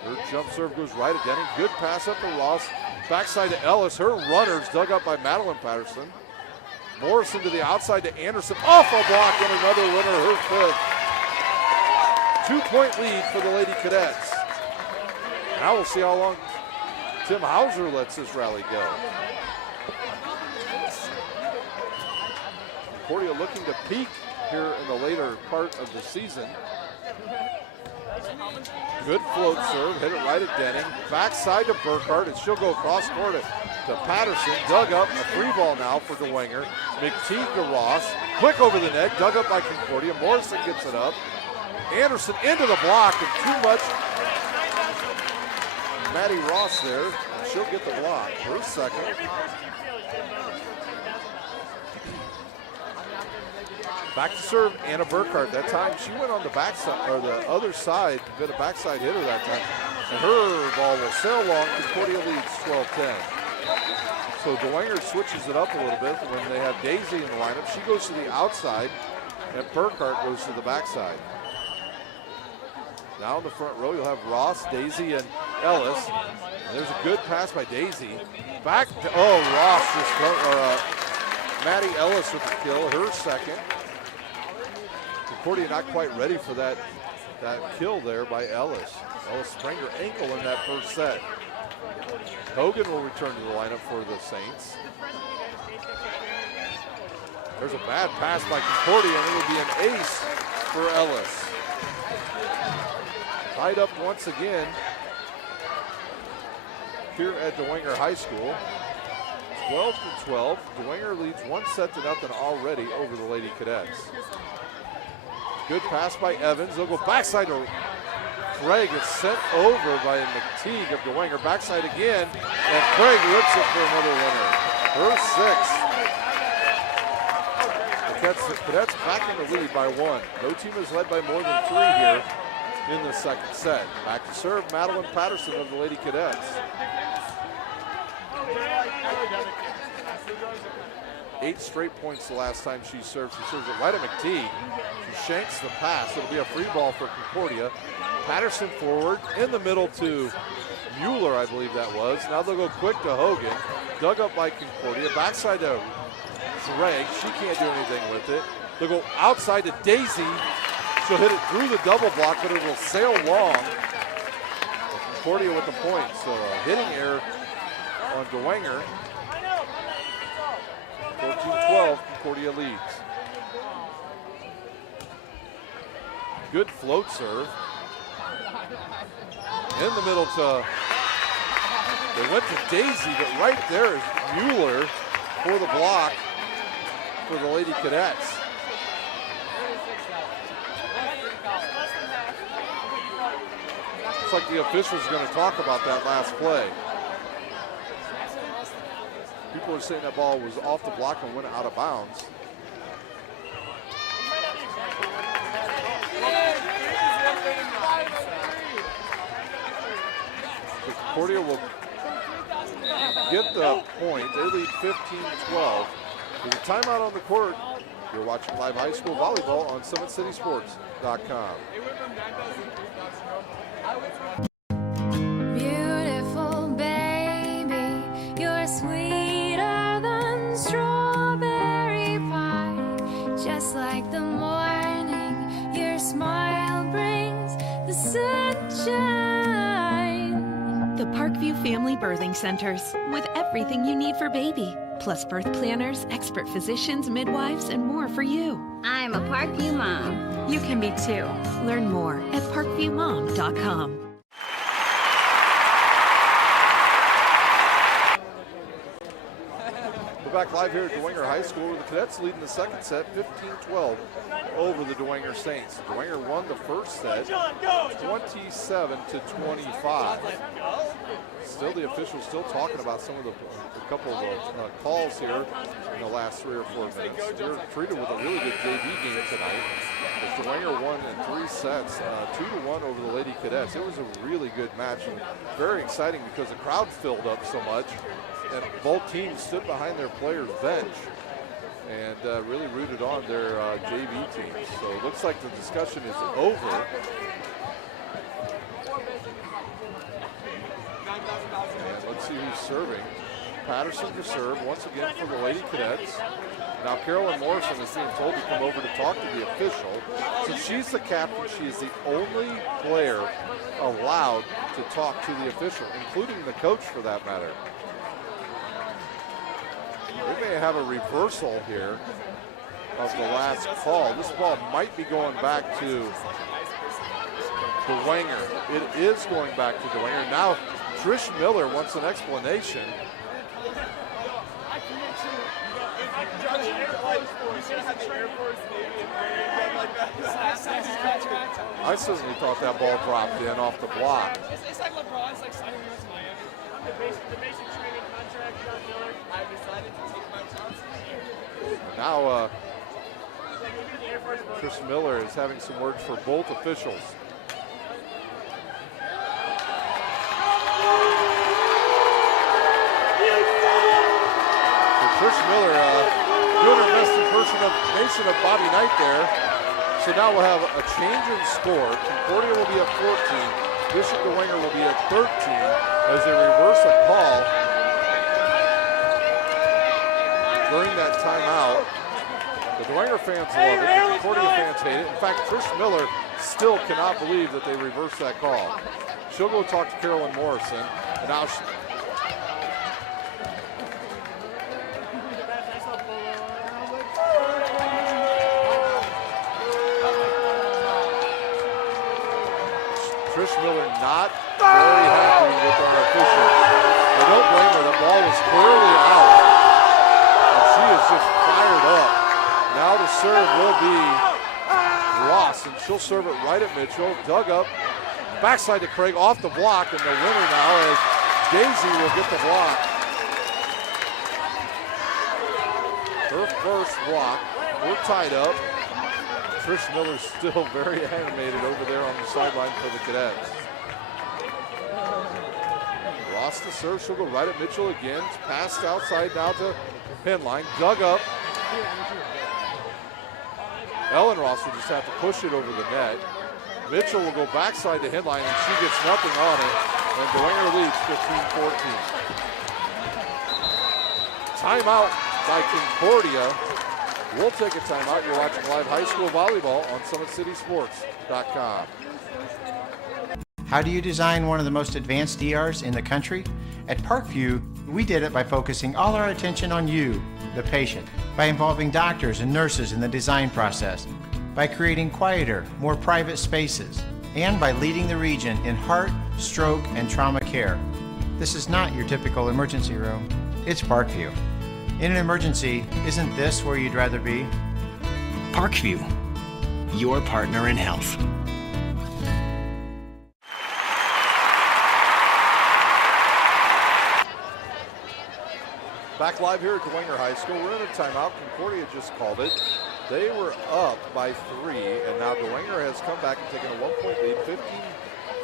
Her jump serve goes right at Denning. Good pass up to Ross. Backside to Ellis. Her runners dug up by Madeline Patterson. Morrison to the outside to Anderson. Off a block and another winner, her 5th. 2-point lead for the Lady Cadets. Now we'll see how long Tim Hauser lets this rally go. Concordia looking to peak here in the later part of the season. Good float serve, hit it right at Denning. Backside to Burkhart, and she'll go cross court to Patterson. Dug up, a free ball now for Dwenger. McTeague to Ross, quick over the net, dug up by Concordia. Morrison gets it up. Anderson into the block, and too much. Maddie Ross there, she'll get the block. Her 2nd. Back to serve, Anna Burkhart. That time she went on the backside, or the other side, bit of backside hitter that time. And her ball will sail long. Concordia leads 12-10. So Dwenger switches it up a little bit when they have Daisy in the lineup. She goes to the outside, and Burkhart goes to the backside. Now in the front row, you'll have Ross, Daisy, and Ellis. And there's a good pass by Daisy. Back to, Ross just, Maddie Ellis with the kill, her 2nd. Concordia not quite ready for that kill there by Ellis. Ellis sprained her ankle in that first set. Hogan will return to the lineup for the Saints. There's a bad pass by Concordia, and it will be an ace for Ellis. Tied up once again here at Dwenger High School. 12-12. Dwenger leads 1-0 already over the Lady Cadets. Good pass by Evans. They'll go backside to Craig. It's sent over by McTeague of Dwenger. Backside again, and Craig rips it for another winner. Her 6th. The Cadets back in the lead by 1. No team is led by more than 3 here in the second set. Back to serve, Madeline Patterson of the Lady Cadets. 8 straight points the last time she served. She serves it right at McTeague. She shanks the pass. It'll be a free ball for Concordia. Patterson forward, in the middle to Mueller, I believe that was. Now they'll go quick to Hogan. Dug up by Concordia. Backside to Craig. She can't do anything with it. They'll go outside to Daisy. She'll hit it through the double block, but it will sail long. Concordia with the point. So a hitting error on Dwenger. 14-12, Concordia leads. Good float serve. In the middle to, they went to Daisy, but right there is Mueller for the block for the Lady Cadets. Looks like the officials are going to talk about that last play. People are saying that ball was off the block and went out of bounds. Concordia will get the point. They lead 15-12. There's a timeout on the court. You're watching live high school volleyball on SummitCitySports.com. Beautiful baby, you're sweeter than strawberry pie. Just like the morning, your smile brings the sunshine. The Parkview Family Birthing Centers, with everything you need for baby, plus birth planners, expert physicians, midwives, and more for you. I'm a Parkview mom. You can be too. Learn more at parkviewmom.com. We're back live here at Dwenger High School where the Cadets lead in the second set, 15-12 over the Dwenger Saints. Dwenger won the first set, 27-25. Still, the officials still talking about some of a couple of calls here in the last 3 or 4 minutes. They're treated with a really good JV game tonight. As Dwenger won in 3 sets, 2-1 over the Lady Cadets. It was a really good match and very exciting because the crowd filled up so much. And both teams stood behind their players' bench and really rooted on their JV teams. So it looks like the discussion is over. And let's see who's serving. Patterson to serve once again for the Lady Cadets. Now Carolyn Morrison is being told to come over to talk to the official. Since she's the captain, she is the only player allowed to talk to the official, including the coach for that matter. We may have a reversal here of the last call. This ball might be going back to Dwenger. It is going back to Dwenger. Now Trish Miller wants an explanation. I certainly thought that ball dropped in off the block. It's like LeBron, it's like signing with Miami. The basic training contract got Miller. I decided to take my chance. Now, Trish Miller is having some words for both officials. So Trish Miller doing her best impersonation of Bobby Knight there. So now we'll have a change in score. Concordia will be at 14. Bishop Dwenger will be at 13 as they reverse a call during that timeout. The Dwenger fans love it. The Concordia fans hate it. In fact, Trish Miller still cannot believe that they reversed that call. She'll go talk to Carolyn Morrison. And now Trish Miller not very happy with our officials. I don't blame her. The ball was clearly out. And she is just fired up. Now the serve will be Ross, and she'll serve it right at Mitchell. Dug up. Backside to Craig, off the block, and the winner now is Daisy will get the block. Her first block. We're tied up. Trish Miller's still very animated over there on the sideline for the Cadets. Ross to serve, she'll go right at Mitchell again. Passed outside now to pin line. Dug up. Ellen Ross will just have to push it over the net. Mitchell will go backside to headline, and she gets nothing on it. And Dwenger leads 15-14. Timeout by Concordia. We'll take a timeout. You're watching live high school volleyball on SummitCitySports.com. How do you design one of the most advanced DRs in the country? At Parkview, we did it by focusing all our attention on you, the patient, by involving doctors and nurses in the design process, by creating quieter, more private spaces, and by leading the region in heart, stroke, and trauma care. This is not your typical emergency room. It's Parkview. In an emergency, isn't this where you'd rather be? Parkview, your partner in health. Back live here at Dwenger High School. We're in a timeout. Concordia just called it. They were up by 3, and now Dwenger has come back and taken a 1-point lead,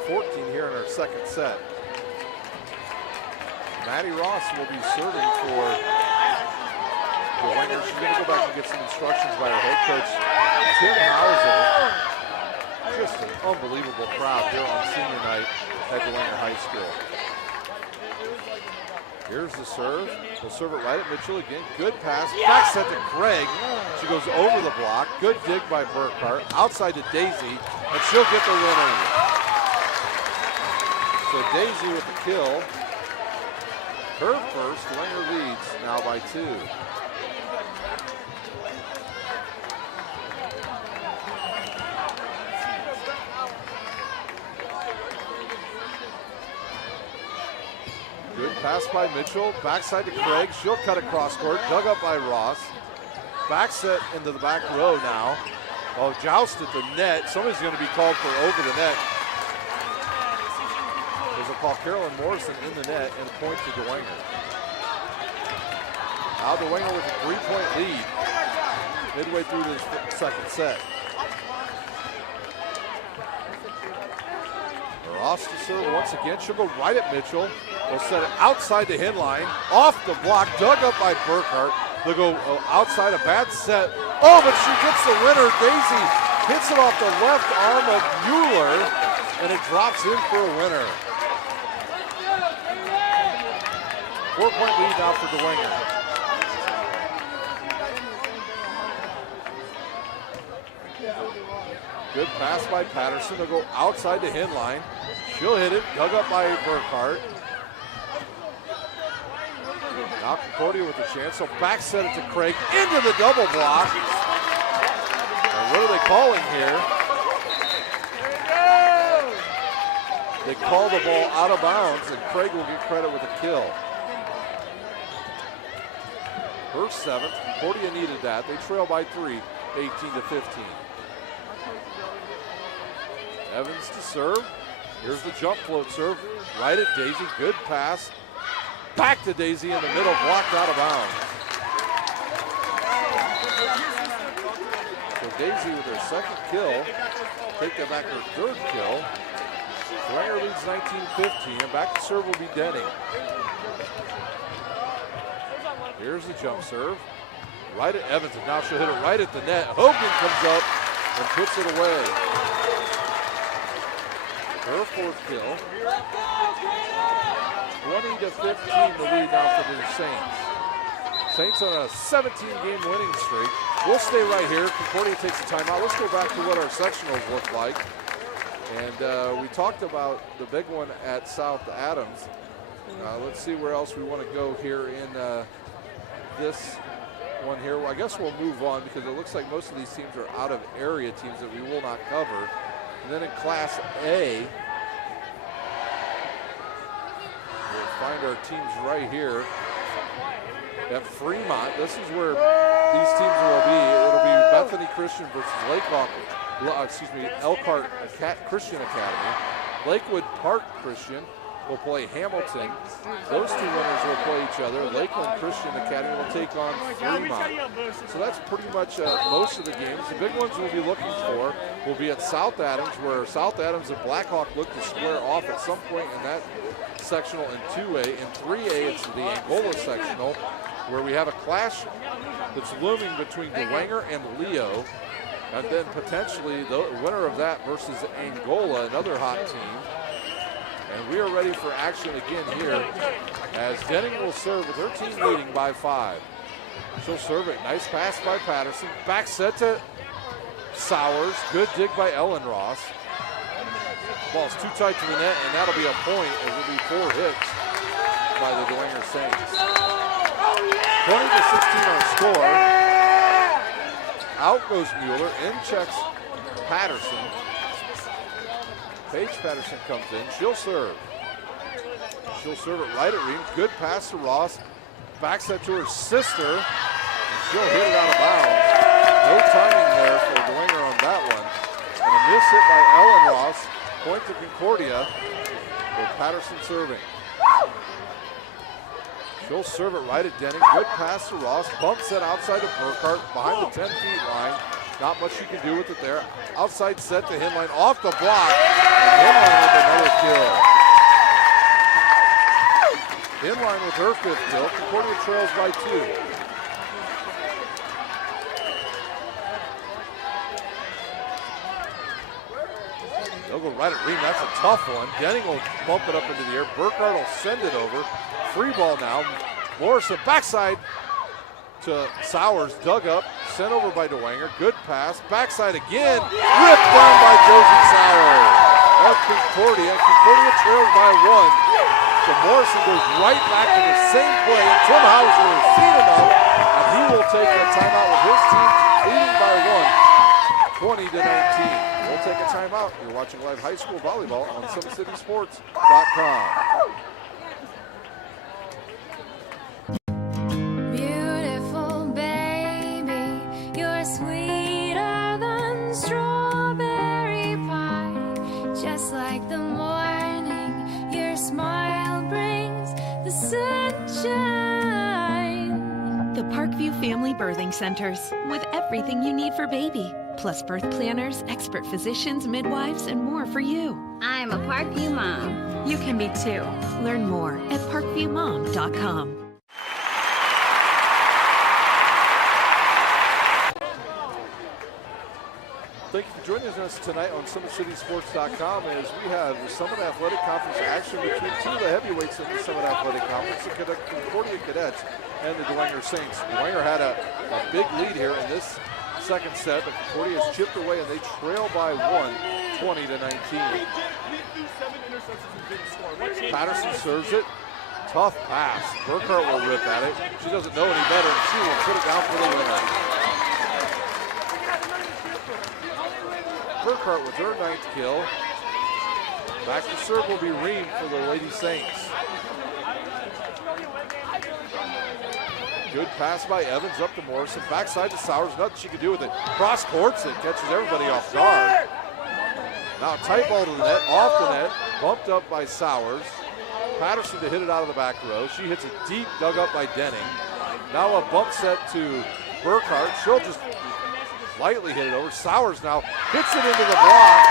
15-14 here in our second set. Maddie Ross will be serving for Dwenger. She's going to go back and get some instructions by her head coach, Tim Hauser. Just an unbelievable crowd here on senior night at Dwenger High School. Here's the serve. We'll serve it right at Mitchell again. Good pass. Back set to Craig. She goes over the block. Good dig by Burkhart. Outside to Daisy, and she'll get the winner. So Daisy with the kill. Her first. Dwenger leads now by 2. Good pass by Mitchell. Backside to Craig. She'll cut across court. Dug up by Ross. Back set into the back row now. Oh, joust at the net. Somebody's going to be called for over the net. There's a call. Carolyn Morrison in the net and a point to Dwenger. Now Dwenger with a 3-point lead midway through this second set. Ross to serve once again. She'll go right at Mitchell. They'll set it outside the head line. Off the block. Dug up by Burkhart. They'll go outside. A bad set. Oh, but she gets the winner. Daisy hits it off the left arm of Mueller, and it drops in for a winner. 4-point lead now for Dwenger. Good pass by Patterson. They'll go outside the hen line. She'll hit it. Dug up by Burkhart. Now Concordia with a chance. So back set it to Craig into the double block. And what are they calling here? They call the ball out of bounds, and Craig will get credit with a kill. Her 7th. Concordia needed that. They trail by 3, 18-15. Evans to serve. Here's the jump float serve. Right at Daisy. Good pass. Back to Daisy in the middle. Blocked out of bounds. So Daisy with her 2nd kill. Take that back her 3rd kill. Dwenger leads 19-15. And back to serve will be Denning. Here's the jump serve. Right at Evans. And now she'll hit it right at the net. Hogan comes up and puts it away. Her 4th kill. 20-15 the lead now for the Saints. Saints on a 17-game winning streak. We'll stay right here. Concordia takes a timeout. Let's go back to what our sectionals look like. And we talked about the big one at South Adams. Let's see where else we want to go here in this one here. Well, I guess we'll move on because it looks like most of these teams are out of area teams that we will not cover. And then in Class A, we'll find our teams right here at Fremont. This is where these teams will be. It'll be Bethany Christian versus Elkhart Christian Academy. Lakewood Park Christian will play Hamilton. Those 2 winners will play each other. Lakeland Christian Academy will take on Fremont. So that's pretty much most of the games. The big ones we'll be looking for will be at South Adams, where South Adams and Blackhawk look to square off at some point in that sectional in 2A. In 3A, it's the Angola sectional, where we have a clash that's looming between Dwenger and Leo, and then potentially the winner of that versus Angola, another hot team. And we are ready for action again here as Denning will serve with her team leading by 5. She'll serve it. Nice pass by Patterson. Back set to Sowers. Good dig by Ellen Ross. Ball's too tight to the net, and that'll be a point as it'll be 4 hits by the Dwenger Saints. 20-16 on score. Out goes Mueller. In checks Patterson. Paige Patterson comes in. She'll serve. She'll serve it right at Ream. Good pass to Ross. Back set to her sister. And she'll hit it out of bounds. No timing there for Dwenger on that one. And a miss hit by Ellen Ross. Point to Concordia with Patterson serving. She'll serve it right at Denning. Good pass to Ross. Bump set outside to Burkhart behind the 10-feet line. Not much you can do with it there. Outside set to Hinline off the block. And Hinline with another kill. Hinline with her 5th kill. Concordia trails by 2. They'll go right at Ream. That's a tough one. Denning will bump it up into the air. Burkhart will send it over. Free ball now. Morrison backside to Sowers. Dug up. Sent over by Dwenger. Good pass. Backside again. Ripped down by Josie Sowers of Concordia. Concordia trails by 1. So Morrison goes right back to the same play. And Tim Hauser has seen enough. And he will take a timeout with his team leading by 1. 20-19. We'll take a timeout. You're watching live high school volleyball on SummitCitySports.com. Beautiful baby, you're sweeter than strawberry pie. Just like the morning, your smile brings the sunshine. The Parkview Family Birthing Centers, with everything you need for baby, plus birth planners, expert physicians, midwives, and more for you. I'm a Parkview mom. You can be too. Learn more at parkviewmom.com. Thank you for joining us tonight on SummitCitySports.com as we have the Summit Athletic Conference action between 2 of the heavyweights in the Summit Athletic Conference, the Concordia Cadets and the Dwenger Saints. Dwenger had a big lead here in this second set, but Concordia has chipped away and they trail by 1, 20-19. Patterson serves it. Tough pass. Burkhart will rip at it. She doesn't know any better, and she will put it down for the winner. Burkhart with her 9th kill. Back to serve will be Ream for the Lady Saints. Good pass by Evans up to Morrison. Backside to Sowers. Nothing she can do with it. Cross courts it. Catches everybody off guard. Now tight ball to the net. Off the net. Bumped up by Sowers. Patterson to hit it out of the back row. She hits it deep. Dug up by Denning. Now a bump set to Burkhart. She'll just lightly hit it over. Sowers now hits it into the block.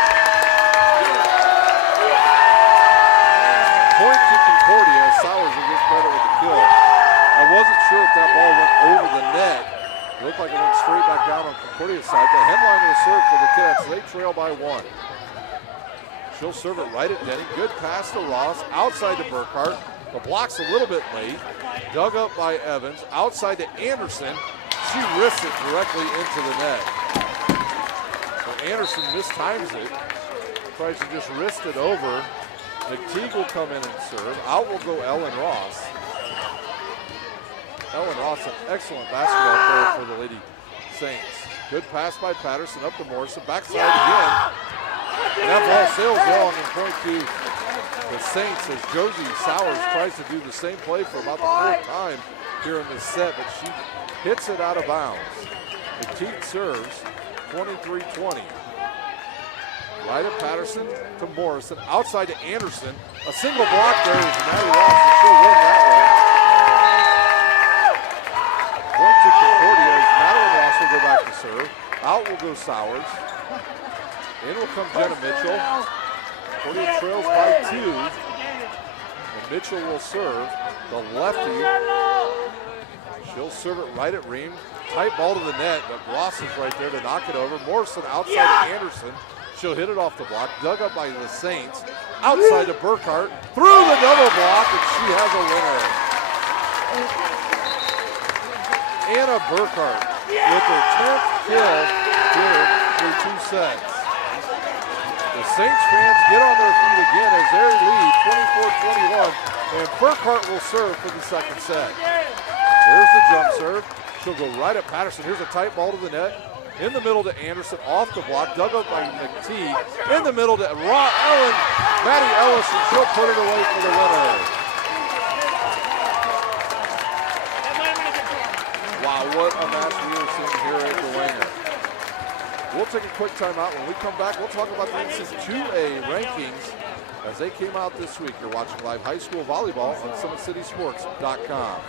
Point to Concordia. Sowers will get credit with the kill. I wasn't sure if that ball went over the net. It looked like it went straight back down on Concordia's side. The headline will serve for the Cadets. They trail by 1. She'll serve it right at Denny. Good pass to Ross. Outside to Burkhart. The block's a little bit late. Dug up by Evans. Outside to Anderson. She wrists it directly into the net. So Anderson mistimes it. Tries to just wrist it over. McTeague will come in and serve. Out will go Ellen Ross. Ellen Ross, an excellent basketball player for the Lady Saints. Good pass by Patterson up to Morrison. Backside again. And that ball sails long and point to the Saints as Josie Sowers tries to do the same play for about the 4th time here in this set, but she hits it out of bounds. McTeague serves 23-20. Right at Patterson to Morrison. Outside to Anderson. A single block there is Maddie Ross, and she'll win that one. Point to Concordia as Madeline Ross will go back to serve. Out will go Sowers. In will come Jenna Mitchell. Concordia trails by 2. And Mitchell will serve the lefty. She'll serve it right at Ream. Tight ball to the net, but Ross is right there to knock it over. Morrison outside to Anderson. She'll hit it off the block. Dug up by the Saints. Outside to Burkhart. Through the double block, and she has a winner. Anna Burkhart with her 10th kill here through 2 sets. The Saints fans get on their feet again as they lead 24-21, and Burkhart will serve for the second set. There's the jump serve. She'll go right at Patterson. Here's a tight ball to the net. In the middle to Anderson, off the block, dug up by McTee. In the middle to Maddie Ellis, and she'll put it away for the winner. Wow, what a match we are seeing here at Dwenger. We'll take a quick timeout. When we come back, we'll talk about the NC2A rankings as they came out this week. You're watching live high school volleyball on SummitCitySports.com.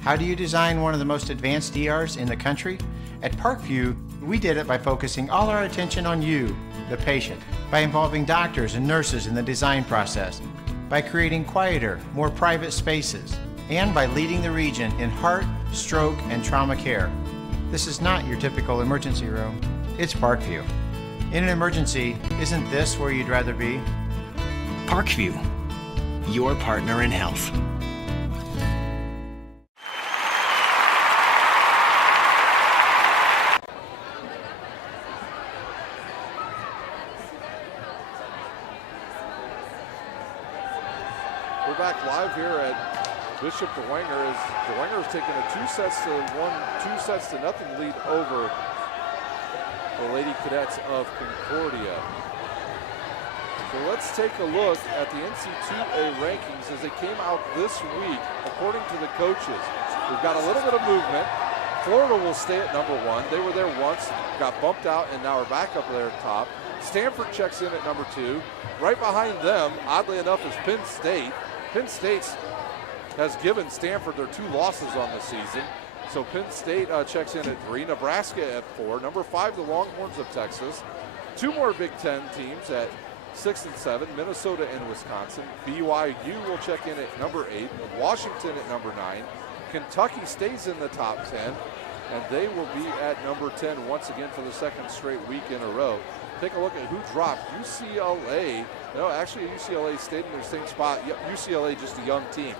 How do you design one of the most advanced ERs in the country? At Parkview, we did it by focusing all our attention on you, the patient, by involving doctors and nurses in the design process, by creating quieter, more private spaces, and by leading the region in heart, stroke, and trauma care. This is not your typical emergency room. It's Parkview. In an emergency, isn't this where you'd rather be? Parkview, your partner in health. We're back live here at Bishop Dwenger as Dwenger has taken a 2 sets to nothing lead over the Lady Cadets of Concordia. So let's take a look at the NC2A rankings as they came out this week according to the coaches. We've got a little bit of movement. Florida will stay at number 1. They were there once, got bumped out, and now are back up there at top. Stanford checks in at number 2. Right behind them, oddly enough, is Penn State. Penn State has given Stanford their 2 losses on the season. So Penn State checks in at 3, Nebraska at 4, number 5, the Longhorns of Texas. 2 more Big Ten teams at 6 and 7, Minnesota and Wisconsin. BYU will check in at number 8, Washington at number 9. Kentucky stays in the top 10, and they will be at number 10 once again for the second straight week in a row. Take a look at who dropped. UCLA, no, actually UCLA stayed in their same spot. UCLA just a young team.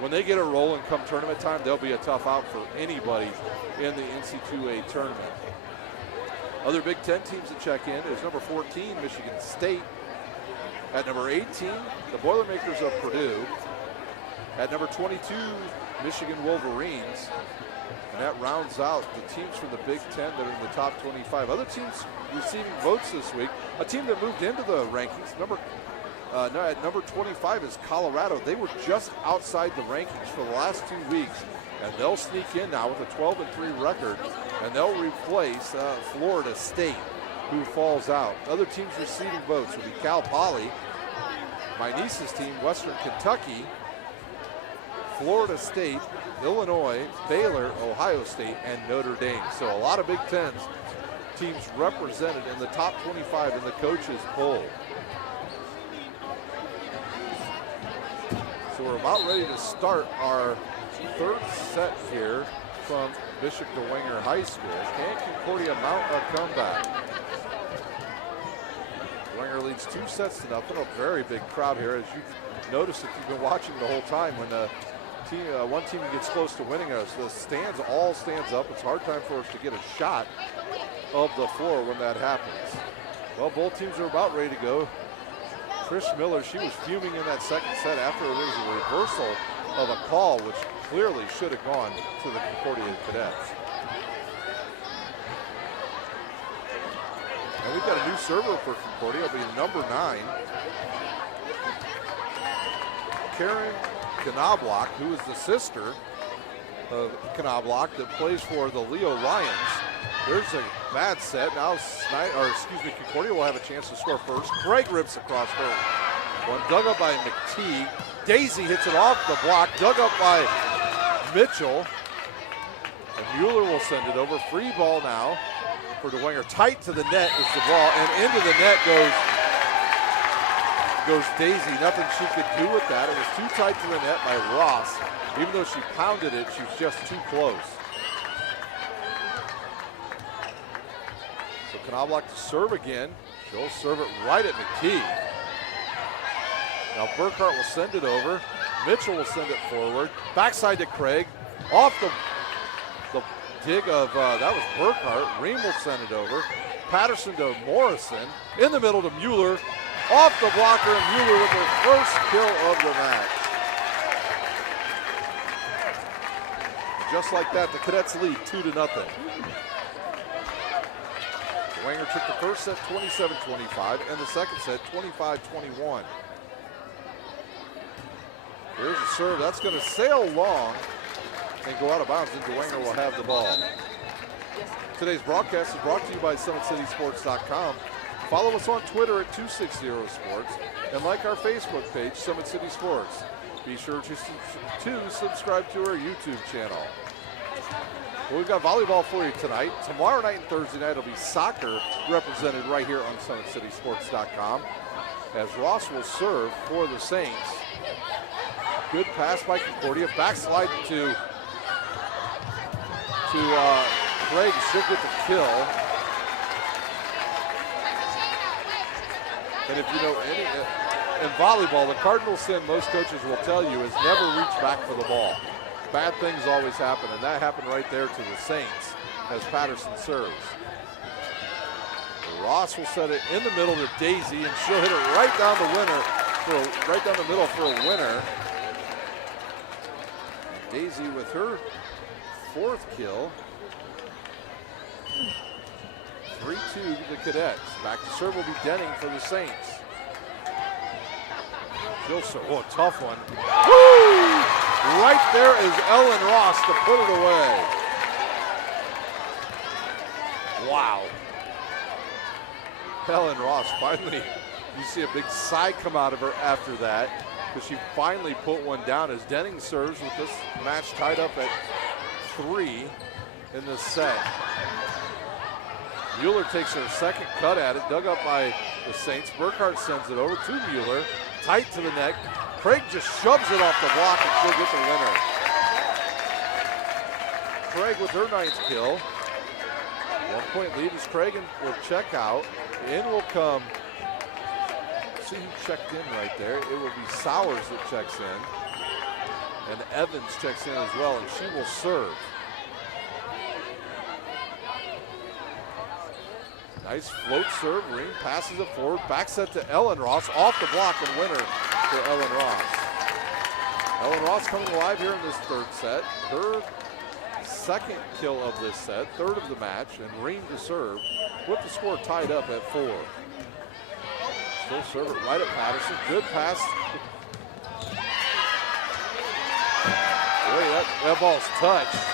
When they get a roll and come tournament time, they'll be a tough out for anybody in the NC2A tournament. Other Big Ten teams that check in is number 14, Michigan State. At number 18, the Boilermakers of Purdue. At number 22, Michigan Wolverines. And that rounds out the teams from the Big Ten that are in the top 25. Other teams receiving votes this week. A team that moved into the rankings, at number 25 is Colorado. They were just outside the rankings for the last 2 weeks, and they'll sneak in now with a 12-3 record, and they'll replace Florida State, who falls out. Other teams receiving votes will be Cal Poly, my niece's team, Western Kentucky, Florida State, Illinois, Baylor, Ohio State, and Notre Dame. So a lot of Big Ten teams represented in the top 25 in the coaches' poll. So we're about ready to start our 3rd set here from Bishop Dwenger High School. Can Concordia mount a comeback? Dwenger leads 2 sets to nothing. A very big crowd here, as you've noticed if you've been watching the whole time. When one team gets close to winning us, the stands all stands up. It's a hard time for us to get a shot of the floor when that happens. Well, both teams are about ready to go. Trish Miller, she was fuming in that second set after there was a reversal of a call, which clearly should have gone to the Concordia Cadets. And we've got a new server for Concordia. It'll be number 9. Karen Knobloch, who is the sister of Knobloch that plays for the Leo Lions. There's a bad set. Now, Concordia will have a chance to score first. Craig rips across her. One dug up by McTee. Daisy hits it off the block. Dug up by Mitchell. And Mueller will send it over. Free ball now for Dwenger. Tight to the net is the ball. And into the net goes Daisy. Nothing she could do with that. It was too tight to the net by Ross. Even though she pounded it, she was just too close. So Knobloch to serve again. She'll serve it right at McTee. Now Burkhart will send it over. Mitchell will send it forward. Backside to Craig. Off the dig of, that was Burkhart. Ream will send it over. Patterson to Morrison. In the middle to Mueller. Off the blocker, and Mueller with their first kill of the match. Just like that, the Cadets lead 2-0. Dwenger took the first set 27-25 and the second set 25-21. Here's a serve. That's going to sail long and go out of bounds, and Dwenger will have the ball. Today's broadcast is brought to you by SummitCitySports.com. Follow us on Twitter at 260sports and like our Facebook page, Summit City Sports. Be sure to subscribe to our YouTube channel. Well, we've got volleyball for you tonight. Tomorrow night and Thursday night will be soccer represented right here on SummitCitySports.com as Ross will serve for the Saints. Good pass by Concordia. Backslide to Craig. Should get the kill. And if you know any, in volleyball, the cardinal sin most coaches will tell you is never reach back for the ball. Bad things always happen, and that happened right there to the Saints as Patterson serves. Ross will set it in the middle to Daisy, and she'll hit it right down the middle for a winner. Daisy with her fourth kill. 3-2 to the Cadets. Back to serve will be Denning for the Saints. Oh, tough one. Woo! Right there is Ellen Ross to put it away. Wow. Ellen Ross finally, you see a big sigh come out of her after that, because she finally put one down as Denning serves with this match tied up at 3 in the set. Mueller takes her second cut at it, dug up by the Saints. Burkhart sends it over to Mueller, tight to the neck. Craig just shoves it off the block and she'll get the winner. Craig with her 9th kill. 1-point lead as Craig will check out. In will come, see who checked in right there. It will be Sowers that checks in. And Evans checks in as well, and she will serve. Nice float serve. Ring passes it forward. Back set to Ellen Ross. Off the block and winner for Ellen Ross. Ellen Ross coming alive here in this third set. Her second kill of this set. Third of the match. And Ring to serve with the score tied up at 4. Still serve it right at Patterson. Good pass. Boy, that ball's touched.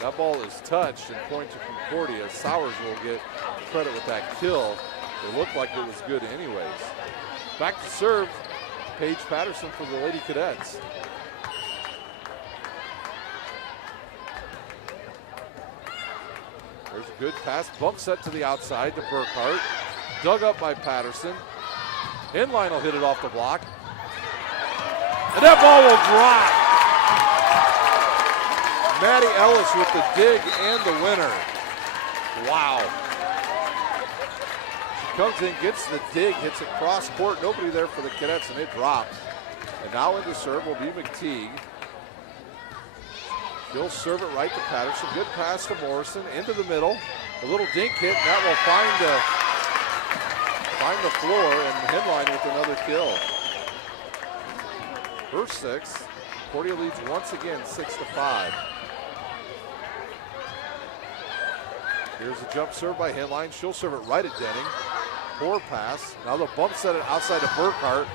That ball is touched and point to Concordia. Sowers will get credit with that kill. It looked like it was good anyways. Back to serve, Paige Patterson for the Lady Cadets. There's a good pass, bump set to the outside to Burkhart. Dug up by Patterson. Inline will hit it off the block. And that ball will drop. Maddie Ellis with the dig and the winner. Wow. She comes in, gets the dig, hits it cross court. Nobody there for the Cadets, and it drops. And now into serve will be McTeague. She'll serve it right to Patterson. Good pass to Morrison into the middle. A little dink hit, and that will find the floor, and Henline with another kill. Her 6th. Concordia leads once again 6-5. Here's a jump serve by Henline. She'll serve it right at Denning. Poor pass. Now the bump set it outside of Burkhart.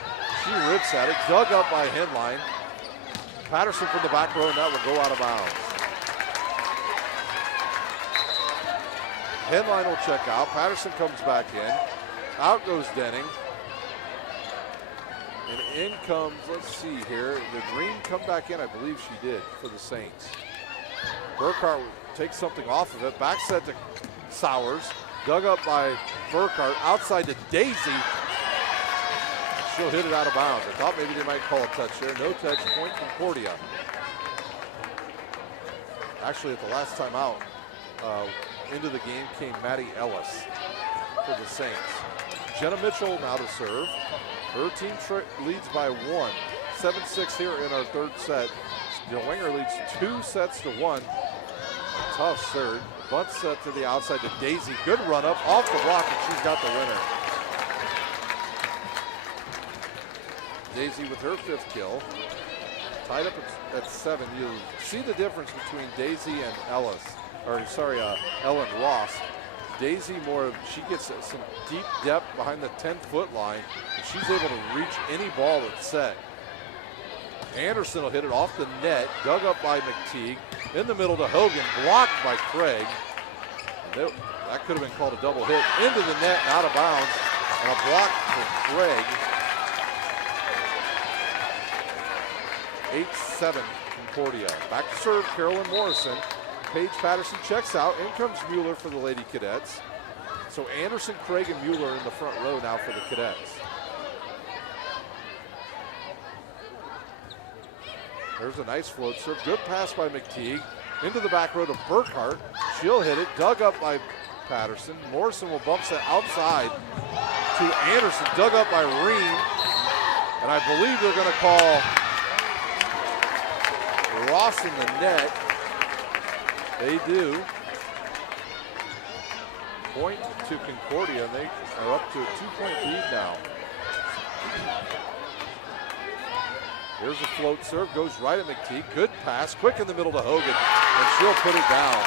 She rips at it. Dug up by Henline. Patterson from the back row, and that will go out of bounds. Henline will check out. Patterson comes back in. Out goes Denning. And in comes, let's see here. Did Green come back in? I believe she did for the Saints. Burkhart takes something off of it. Back set to Sowers. Dug up by Burkhart. Outside to Daisy. She'll hit it out of bounds. I thought maybe they might call a touch there. No touch, point Concordia. Actually, at the last time out, into the game came Maddie Ellis for the Saints. Jenna Mitchell now to serve. Her team leads by 1. 7-6 here in our third set. Dwenger leads 2-1. Tough serve. Bunt set to the outside to Daisy. Good run up off the block, and she's got the winner. Daisy with her 5th kill. Tied up at 7. You see the difference between Daisy and Ellen Ross. Daisy she gets some deep depth behind the 10-foot line, and she's able to reach any ball that's set. Anderson will hit it off the net, dug up by McTeague. In the middle to Hogan, blocked by Craig. That could have been called a double hit. Into the net, out of bounds, and a block for Craig. 8-7 Concordia. Back to serve, Carolyn Morrison. Paige Patterson checks out. In comes Mueller for the Lady Cadets. So Anderson, Craig, and Mueller in the front row now for the Cadets. There's a nice float serve. Good pass by McTeague. Into the back row to Burkhart. She'll hit it. Dug up by Patterson. Morrison will bump set outside to Anderson. Dug up by Ream. And I believe they're going to call Ross in the net. They do. Point to Concordia, and they are up to a 2-point lead now. Here's a float serve, goes right at McTeague. Good pass, quick in the middle to Hogan, and she'll put it down.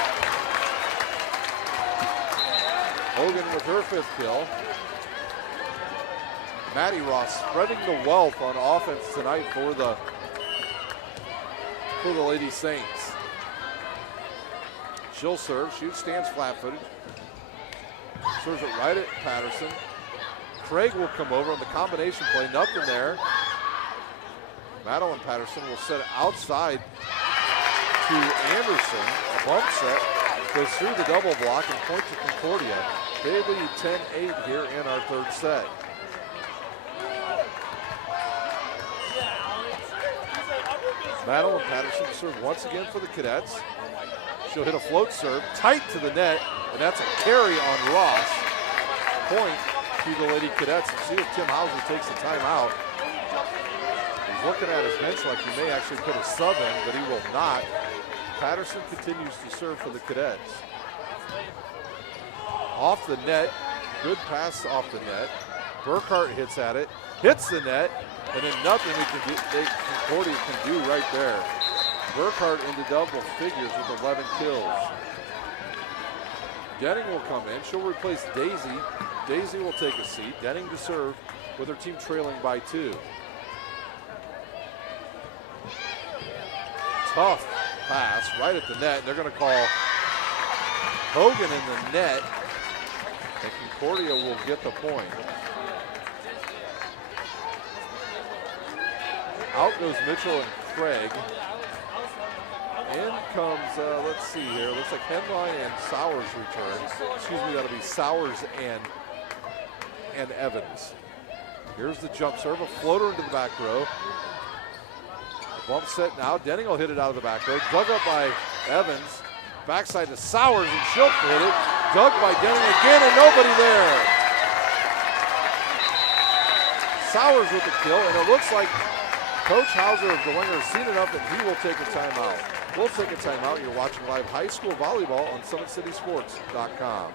Hogan with her 5th kill. Maddie Ross spreading the wealth on offense tonight for the Lady Saints. She'll serve, she stands flat-footed. Serves it right at Patterson. Craig will come over on the combination play, nothing there. Madeline Patterson will set it outside to Anderson. A bump set goes through the double block and point to Concordia. They lead 10-8 here in our third set. Madeline Patterson serve once again for the Cadets. She'll hit a float serve tight to the net, and that's a carry on Ross. Point to the Lady Cadets. And see if Tim Hauser takes the timeout. He's looking at his bench like he may actually put a sub in, but he will not. Patterson continues to serve for the Cadets. Off the net, good pass off the net. Burkhart hits at it, hits the net, and then nothing Concordia can do right there. Burkhart into double figures with 11 kills. Denning will come in. She'll replace Daisy. Daisy will take a seat. Denning to serve with her team trailing by 2. Tough pass right at the net. They're going to call Hogan in the net, and Concordia will get the point. Out goes Mitchell and Craig. In comes, let's see here, looks like Henline and Sowers return. Excuse me, that'll be Sowers and Evans. Here's the jump serve, a floater into the back row. Bump set now, Denning will hit it out of the back row. Dug up by Evans. Backside to Sowers, and she'll hit it. Dug by Denning again, and nobody there. Sowers with the kill, and it looks like Coach Hauser of Dwenger has seen enough that he will take a timeout. We'll take a timeout. You're watching live high school volleyball on SummitCitySports.com.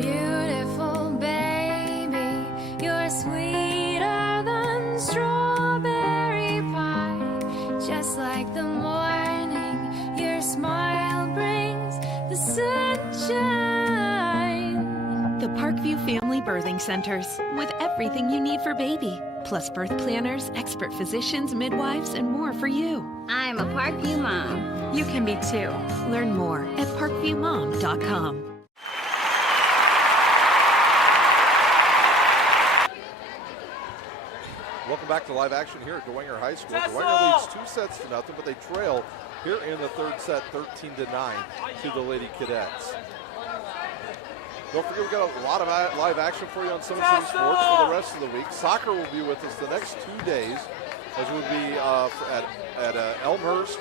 Beautiful baby, you're sweeter than strawberry pie. Just like the morning, your smile brings the sunshine. The Parkview Family Birthing Centers, with everything you need for baby, plus birth planners, expert physicians, midwives, and more for you. I'm a Parkview mom. You can be too. Learn more at parkviewmom.com. Welcome back to live action here at Dwenger High School. Dwenger leads 2-0, but they trail here in the third set 13-9 to the Lady Cadets. Don't forget, we've got a lot of live action for you on Summit City Sports for the rest of the week. Soccer will be with us the next 2 days, as we'll be at Elmhurst,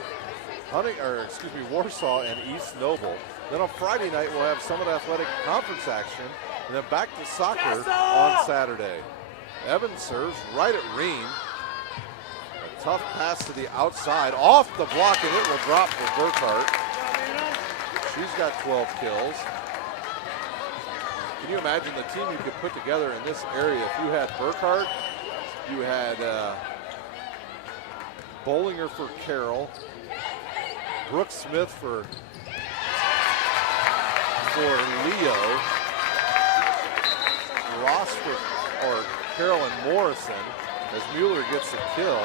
Warsaw, and East Noble. Then on Friday night, we'll have Summit Athletic Conference action And then back to soccer on Saturday. Evans serves right at Ream. A tough pass to the outside, off the block, and it will drop for Burkhart. She's got 12 kills. Can you imagine the team you could put together in this area if you had Burkhart, you had Bollinger for Carroll, Brooke Smith for Leo, Ross or Carroll and Morrison as Mueller gets the kill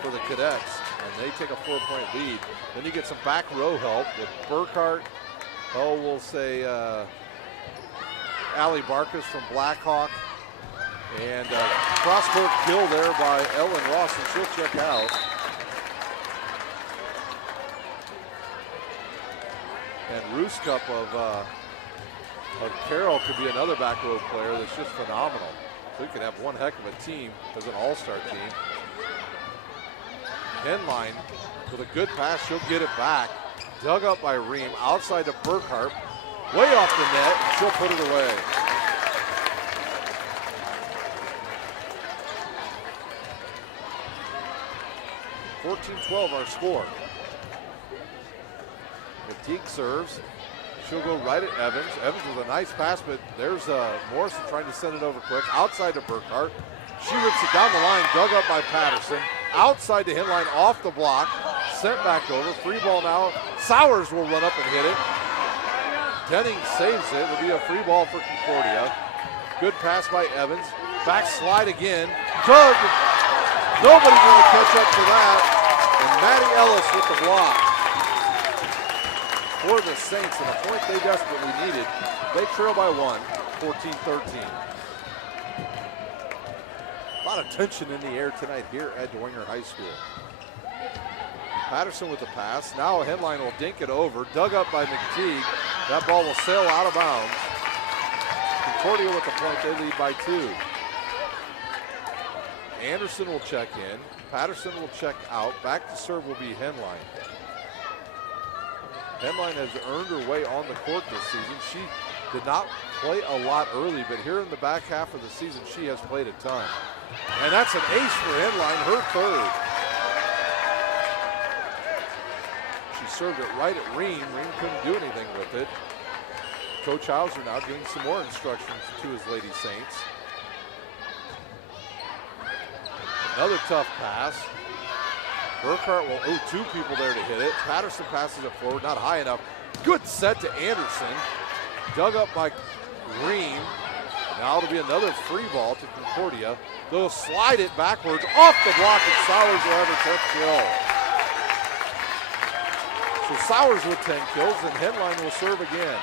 for the Cadets, and they take a 4-point lead. Then you get some back row help with Burkhart. We'll say Allie Barkas from Blackhawk, and cross-court kill there by Ellen Ross, and she'll check out. And Rooskup of Carroll could be another back row player that's just phenomenal. So we could have one heck of a team as an all-star team. Henline with a good pass, she'll get it back. Dug up by Ream, outside to Burkhart. Way off the net, and she'll put it away. (14-12) our score. McTeague serves. She'll go right at Evans. Evans with a nice pass, but there's Morrison trying to send it over quick. Outside to Burkhart. She rips it down the line, dug up by Patterson. Outside to Henline, off the block. Sent back over. Free ball now. Sowers will run up and hit it. Denning saves it. It'll be a free ball for Concordia. Good pass by Evans. Back slide again. Dug. Nobody's going to catch up to that. And Maddie Ellis with the block for the Saints, and a point they desperately needed. They trail by 1, 14-13. A lot of tension in the air tonight here at Dwenger High School. Patterson with the pass. Now Henline will dink it over. Dug up by McTeague. That ball will sail out of bounds. Concordia with the point. They lead by 2. Anderson will check in. Patterson will check out. Back to serve will be Henline. Henline has earned her way on the court this season. She did not play a lot early, but here in the back half of the season, she has played a ton. And that's an ace for Henline, her third. She served it right at Ream. Ream couldn't do anything with it. Coach Hauser now giving some more instructions to his Lady Saints. Another tough pass. Burkhart will, two people there to hit it. Patterson passes it forward, not high enough. Good set to Anderson. Dug up by Ream. Now it'll be another free ball to Concordia. They'll slide it backwards off the block, and Sowers will have her 10th kill. So Sowers with 10 kills, and Henline will serve again.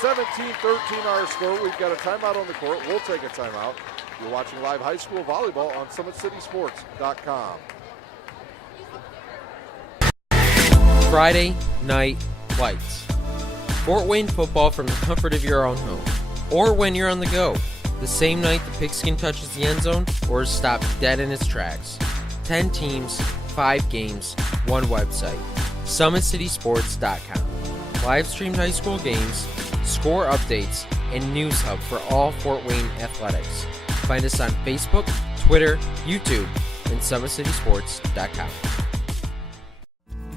17-13 our score. We've got a timeout on the court. We'll take a timeout. You're watching live high school volleyball on SummitCitySports.com. Friday Night Lights. Fort Wayne football from the comfort of your own home. Or when you're on the go. The same night the pigskin touches the end zone or is stopped dead in its tracks. 10 teams, 5 games, 1 website. SummitCitySports.com. Live streamed high school games, score updates, and news hub for all Fort Wayne athletics. Find us on Facebook, Twitter, YouTube, and SummitCitySports.com.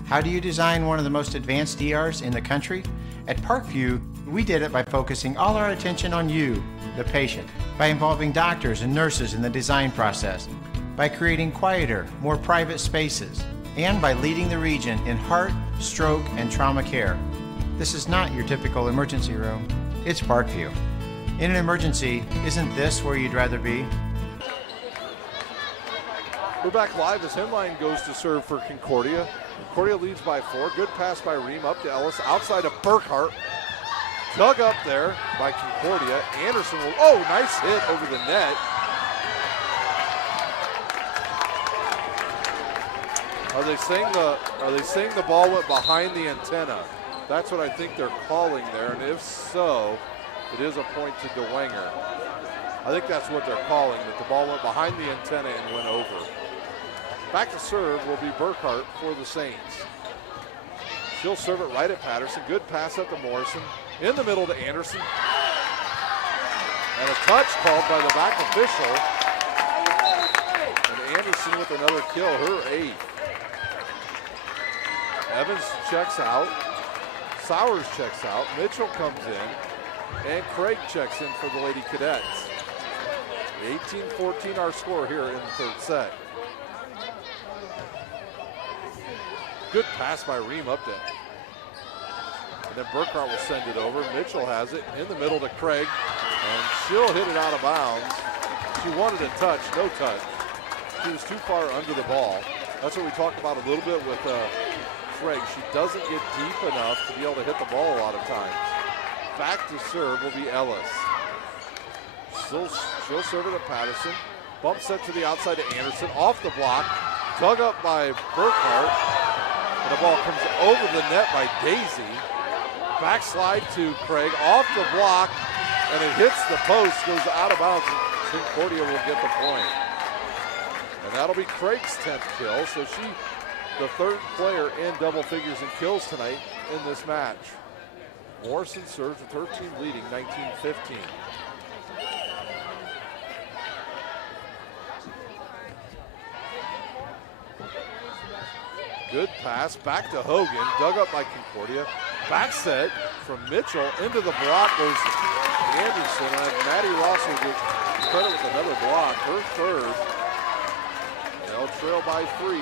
How do you design one of the most advanced DRs in the country? At Parkview, we did it by focusing all our attention on you, the patient, by involving doctors and nurses in the design process, by creating quieter, more private spaces, and by leading the region in heart, stroke, and trauma care. This is not your typical emergency room. It's Parkview. In an emergency, isn't this where you'd rather be? We're back live as Henline goes to serve for Concordia. Concordia leads by 4. Good pass by Ream up to Ellis. Outside of Burkhart. Dug up there by Concordia. Anderson will, nice hit over the net. Are they saying the ball went behind the antenna? That's what I think they're calling there, and if so, it is a point to Dwenger. I think that's what they're calling, that the ball went behind the antenna and went over. Back to serve will be Burkhart for the Saints. She'll serve it right at Patterson. Good pass up to Morrison. In the middle to Anderson. And a touch called by the back official. And Anderson with another kill, her 8th. Evans checks out. Sowers checks out. Mitchell comes in. And Craig checks in for the Lady Cadets. 18-14 our score here in the third set. Good pass by Ream up there. And then Burkhart will send it over. Mitchell has it in the middle to Craig. And she'll hit it out of bounds. She wanted a touch, no touch. She was too far under the ball. That's what we talked about a little bit with Craig. She doesn't get deep enough to be able to hit the ball a lot of times. Back to serve will be Ellis. She'll serve it at Patterson. Bump set to the outside to Anderson. Off the block. Dug up by Burkhart. And the ball comes over the net by Daisy. Backslide to Craig. Off the block. And it hits the post. Goes out of bounds. Concordia will get the point. And that'll be Craig's 10th kill. So she, the third player in double figures in kills tonight in this match. Morrison serves with her team leading 19-15. Good pass back to Hogan, dug up by Concordia. Back set from Mitchell into the block goes Anderson, and Maddie Ross will get credit with another block, her third. They'll trail by 3,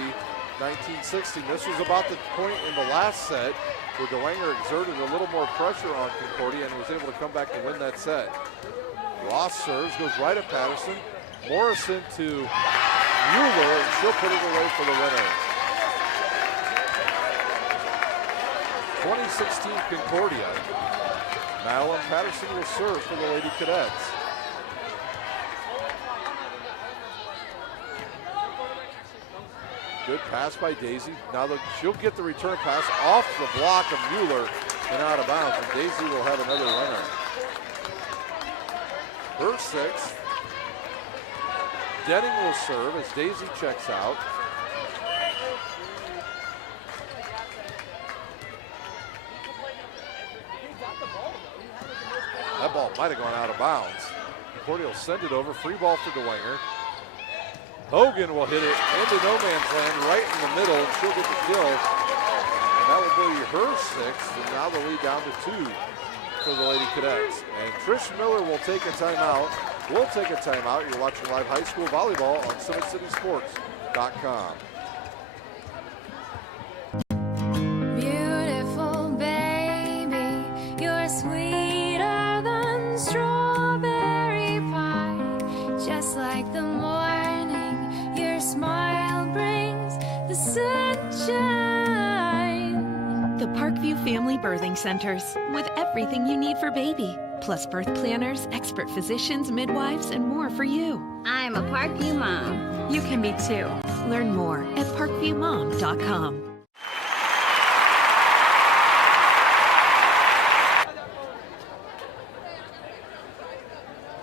19-16. This was about the point in the last set where Dwenger exerted a little more pressure on Concordia and was able to come back and win that set. Ross serves, goes right at Patterson. Morrison to Mueller, and she'll put it away for the winner. 2016 Concordia. Madeline Patterson will serve for the Lady Cadets. Good pass by Daisy. Now she'll get the return pass off the block of Mueller and out of bounds, and Daisy will have another runner. Her 6th. Denning will serve as Daisy checks out. That ball might have gone out of bounds. Concordia will send it over. Free ball for Dwenger. Hogan will hit it into no man's land right in the middle. She'll get the kill. And that will be her 6th. And now the lead down to 2 for the Lady Cadets. And Trish Miller will take a timeout. We'll take a timeout. You're watching live high school volleyball on SummitCitySports.com. Beautiful baby, you're sweeter than strawberry pie. Just like the morning, your smile brings the sunshine. The Parkview Family Birthing Centers, with everything you need for baby, plus birth planners, expert physicians, midwives, and more for you. I'm a Parkview mom. You can be too. Learn more at parkviewmom.com.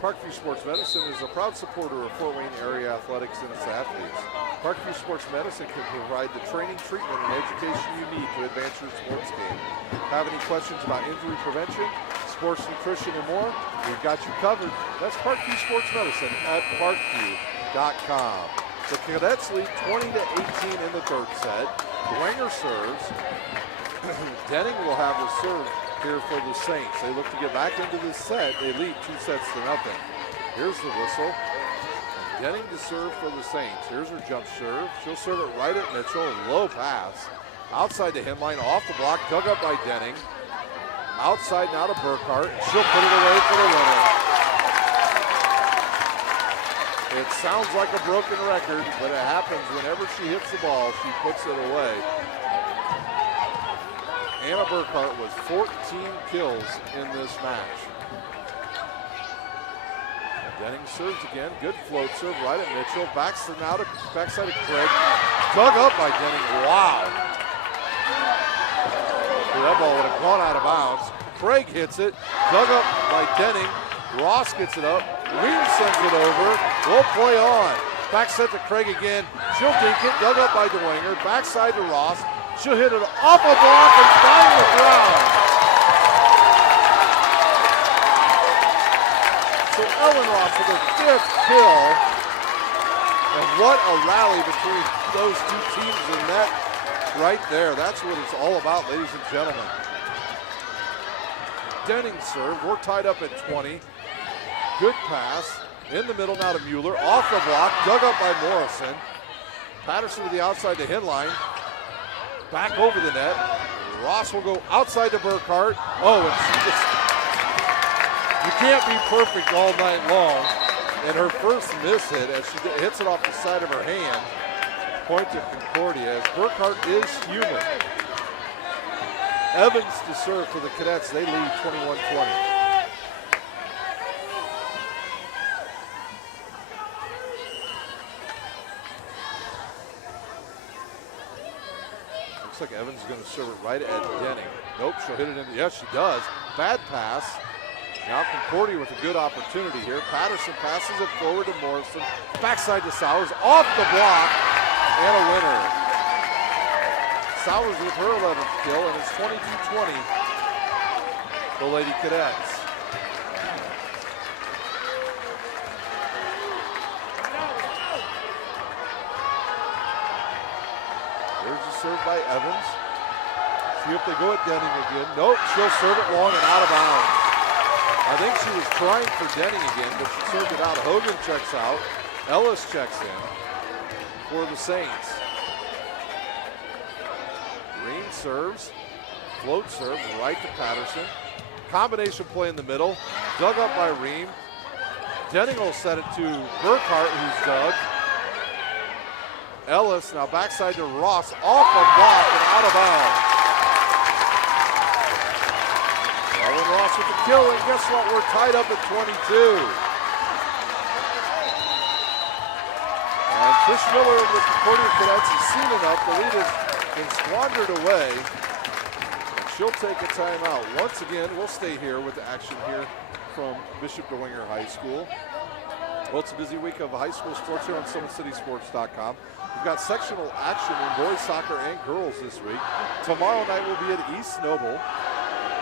Parkview Sports Medicine is a proud supporter of Fort Wayne area athletics and its athletes. Parkview Sports Medicine can provide the training, treatment, and education you need to advance your sports game. Have any questions about injury prevention, sports nutrition, and more? We've got you covered. That's Parkview Sports Medicine at parkview.com. The Cadets lead 20-18 in the third set. Dwenger serves. Denning will have the serve here for the Saints. They look to get back into this set. They lead 2-0. Here's the whistle. Denning to serve for the Saints. Here's her jump serve. She'll serve it right at Mitchell. Low pass. Outside the hemline, off the block, dug up by Denning. Outside now to Burkhart. She'll put it away for the winner. It sounds like a broken record, but it happens whenever she hits the ball, she puts it away. Anna Burkhart was 14 kills in this match. Denning serves again. Good float serve right at Mitchell. Backside to Craig. Dug up by Denning. Wow. That ball would have gone out of bounds. Craig hits it. Dug up by Denning. Ross gets it up. Ream sends it over. We'll play on. Back set to Craig again. She'll dink it. Dug up by Dwenger. Backside to Ross. She'll hit it off a block and find the ground. So Ellen Ross with her 5th kill. And what a rally between those two teams in that right there. That's what it's all about, ladies and gentlemen. Denning serve. We're tied up at 20. Good pass. In the middle now to Mueller. Off the block. Dug up by Morrison. Patterson to the outside to Hinline. Back over the net. Ross will go outside to Burkhart. Oh, and she just... You can't be perfect all night long. And her first miss hit as she hits it off the side of her hand. Point to Concordia as Burkhart is human. Evans to serve for the Cadets. They lead 21-20. Looks like Evans is going to serve it right at Denning. Nope, she'll hit it in. Yes, she does. Bad pass. Now Concordia with a good opportunity here. Patterson passes it forward to Morrison. Backside to Sowers. Off the block. And a winner. Sowers with her 11th kill, and it's 22-20. The Lady Cadets. There's a serve by Evans. See if they go at Denning again. Nope, she'll serve it long and out of bounds. I think she was trying for Denning again, but she served it out. Hogan checks out. Ellis checks in for the Saints. Green serves. Float serve right to Patterson. Combination play in the middle. Dug up by Ream. Denning will set it to Burkhart, who's dug. Ellis now backside to Ross. Off a block and out of bounds. Ellen Ross with the kill, and guess what? We're tied up at 22. And Trish Miller of the Concordia Cadets has seen enough. The lead has been squandered away. And she'll take a timeout. Once again, we'll stay here with the action here from Bishop Dwenger High School. Well, it's a busy week of high school sports here on SummitCitySports.com. We've got sectional action in boys soccer and girls this week. Tomorrow night we'll be at East Noble.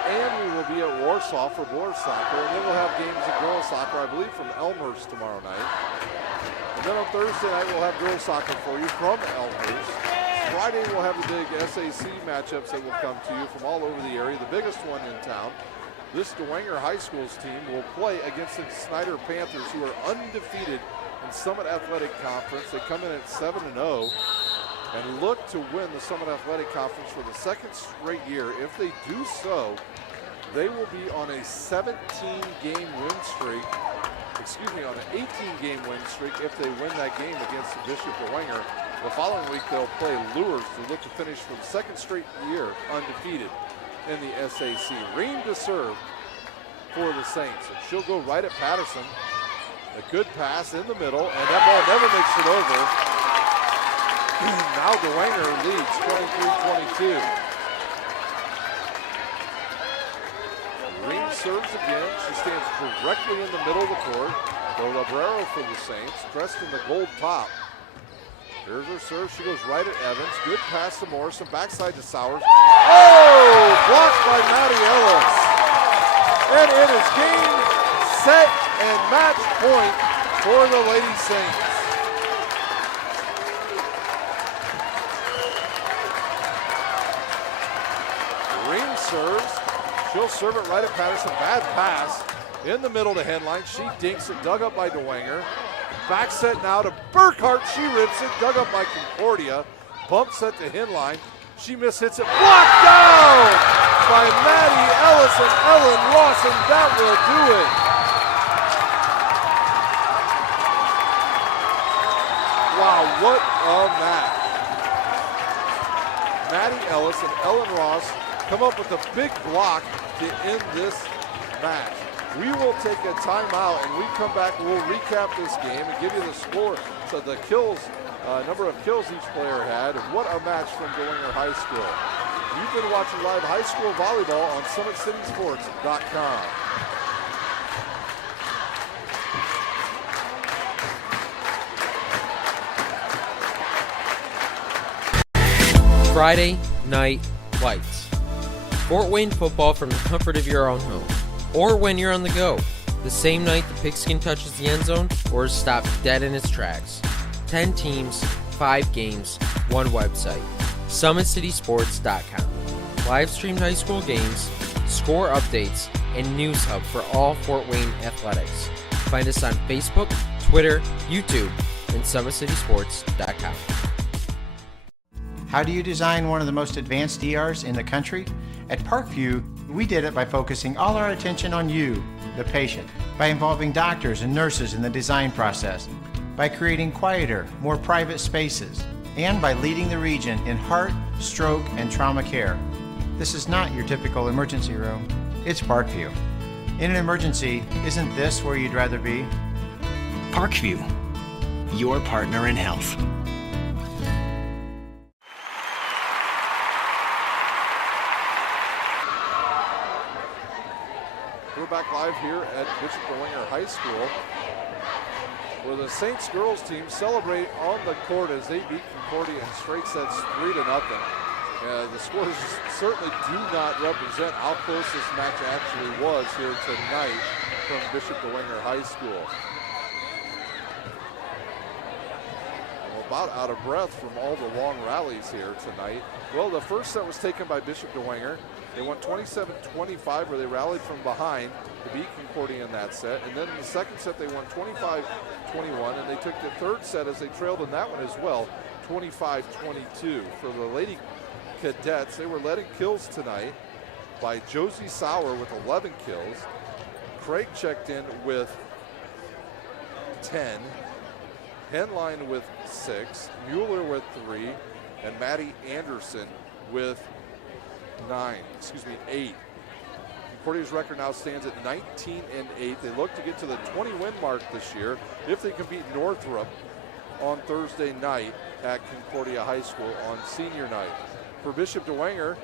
And we will be at Warsaw for boys soccer. And then we'll have games of girls soccer, I believe, from Elmhurst tomorrow night. And then on Thursday night, we'll have girls soccer for you from Elmhurst. Friday, we'll have the big SAC matchups that will come to you from all over the area. The biggest one in town. This Dwenger High School's team will play against the Snyder Panthers, who are undefeated in Summit Athletic Conference. They come in at 7-0 and look to win the Summit Athletic Conference for the second straight year. If they do so, they will be on a 17-game win streak. Excuse me, on an 18-game win streak if they win that game against the Bishop Dwenger. The following week, they'll play Lures to look to finish for the second straight year undefeated in the SAC. Ream to serve for the Saints. And she'll go right at Patterson. A good pass in the middle, and that ball never makes it over. Now Dwenger leads 23-22. Ream serves again. She stands directly in the middle of the court. The Librero for the Saints, dressed in the gold top. Here's her serve. She goes right at Evans. Good pass to Morrison. Backside to Sowers. Oh! Blocked by Maddie Ellis. And it is game, set, and match point for the Lady Saints. Ream serves. She'll serve it right at Patterson. Bad pass in the middle to Henline. She dinks it. Dug up by Dwenger. Back set now to Burkhart. She rips it. Dug up by Concordia. Bump set to Hinline. She mishits it. Blocked down by Maddie Ellis and Ellen Ross, and that will do it. Wow, what a match. Maddie Ellis and Ellen Ross come up with a big block to end this match. We will take a timeout, and we come back, we'll recap this game and give you the score, so the kills, number of kills each player had, and what a match from Dwenger High School. You've been watching live high school volleyball on SummitCitySports.com. Friday night, lights. Fort Wayne football from the comfort of your own home. Or when you're on the go, the same night the pigskin touches the end zone or is stopped dead in its tracks. 10 teams, 5 games, 1 website. SummitCitySports.com. Live streamed high school games, score updates, and news hub for all Fort Wayne athletics. Find us on Facebook, Twitter, YouTube, and SummitCitySports.com. How do you design one of the most advanced ERs in the country? At Parkview, we did it by focusing all our attention on you, the patient, by involving doctors and nurses in the design process, by creating quieter, more private spaces, and by leading the region in heart, stroke, and trauma care. This is not your typical emergency room. It's Parkview. In an emergency, isn't this where you'd rather be? Parkview, your partner in health. We're back live here at Bishop Dwenger High School, where the Saints girls team celebrate on the court as they beat Concordia in straight sets 3-0. The scores certainly do not represent how close this match actually was here tonight from Bishop Dwenger High School. I'm about out of breath from all the long rallies here tonight. Well, the first set was taken by Bishop Dwenger. They won 27-25, where they rallied from behind to beat Concordia in that set. And then in the second set, they won 25-21, and they took the third set as they trailed in that one as well, 25-22. For the Lady Cadets, they were led in kills tonight by Josie Sauer with 11 kills. Craig checked in with 10. Henline with 6. Mueller with 3. And Maddie Anderson with 8. Concordia's record now stands at 19-8. They look to get to the 20-win mark this year if they can beat Northrop on Thursday night at Concordia High School on senior night. For Bishop Dwenger,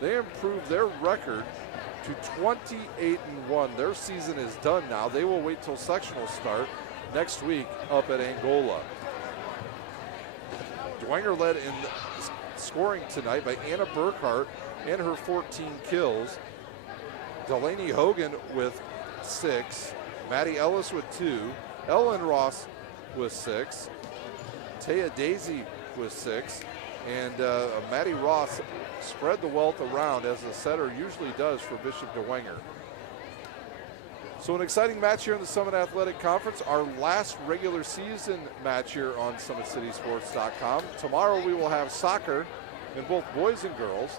they improved their record to 28-1. Their season is done now. They will wait till sectional start next week up at Angola. Dwenger led in scoring tonight by Anna Burkhart and her 14 kills. Delaney Hogan with 6. Maddie Ellis with 2. Ellen Ross with 6. Taya Daisy with 6. And Maddie Ross spread the wealth around, as the setter usually does for Bishop Dwenger. So an exciting match here in the Summit Athletic Conference, our last regular season match here on SummitCitySports.com. Tomorrow we will have soccer in both boys and girls.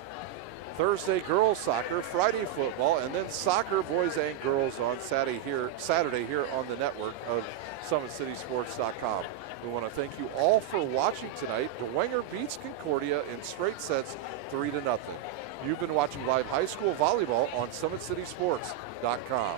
Thursday, girls soccer, Friday football, and then soccer, boys and girls on Saturday here on the network of SummitCitySports.com. We want to thank you all for watching tonight. Dwenger beats Concordia in straight sets 3-0. You've been watching live high school volleyball on SummitCitySports.com.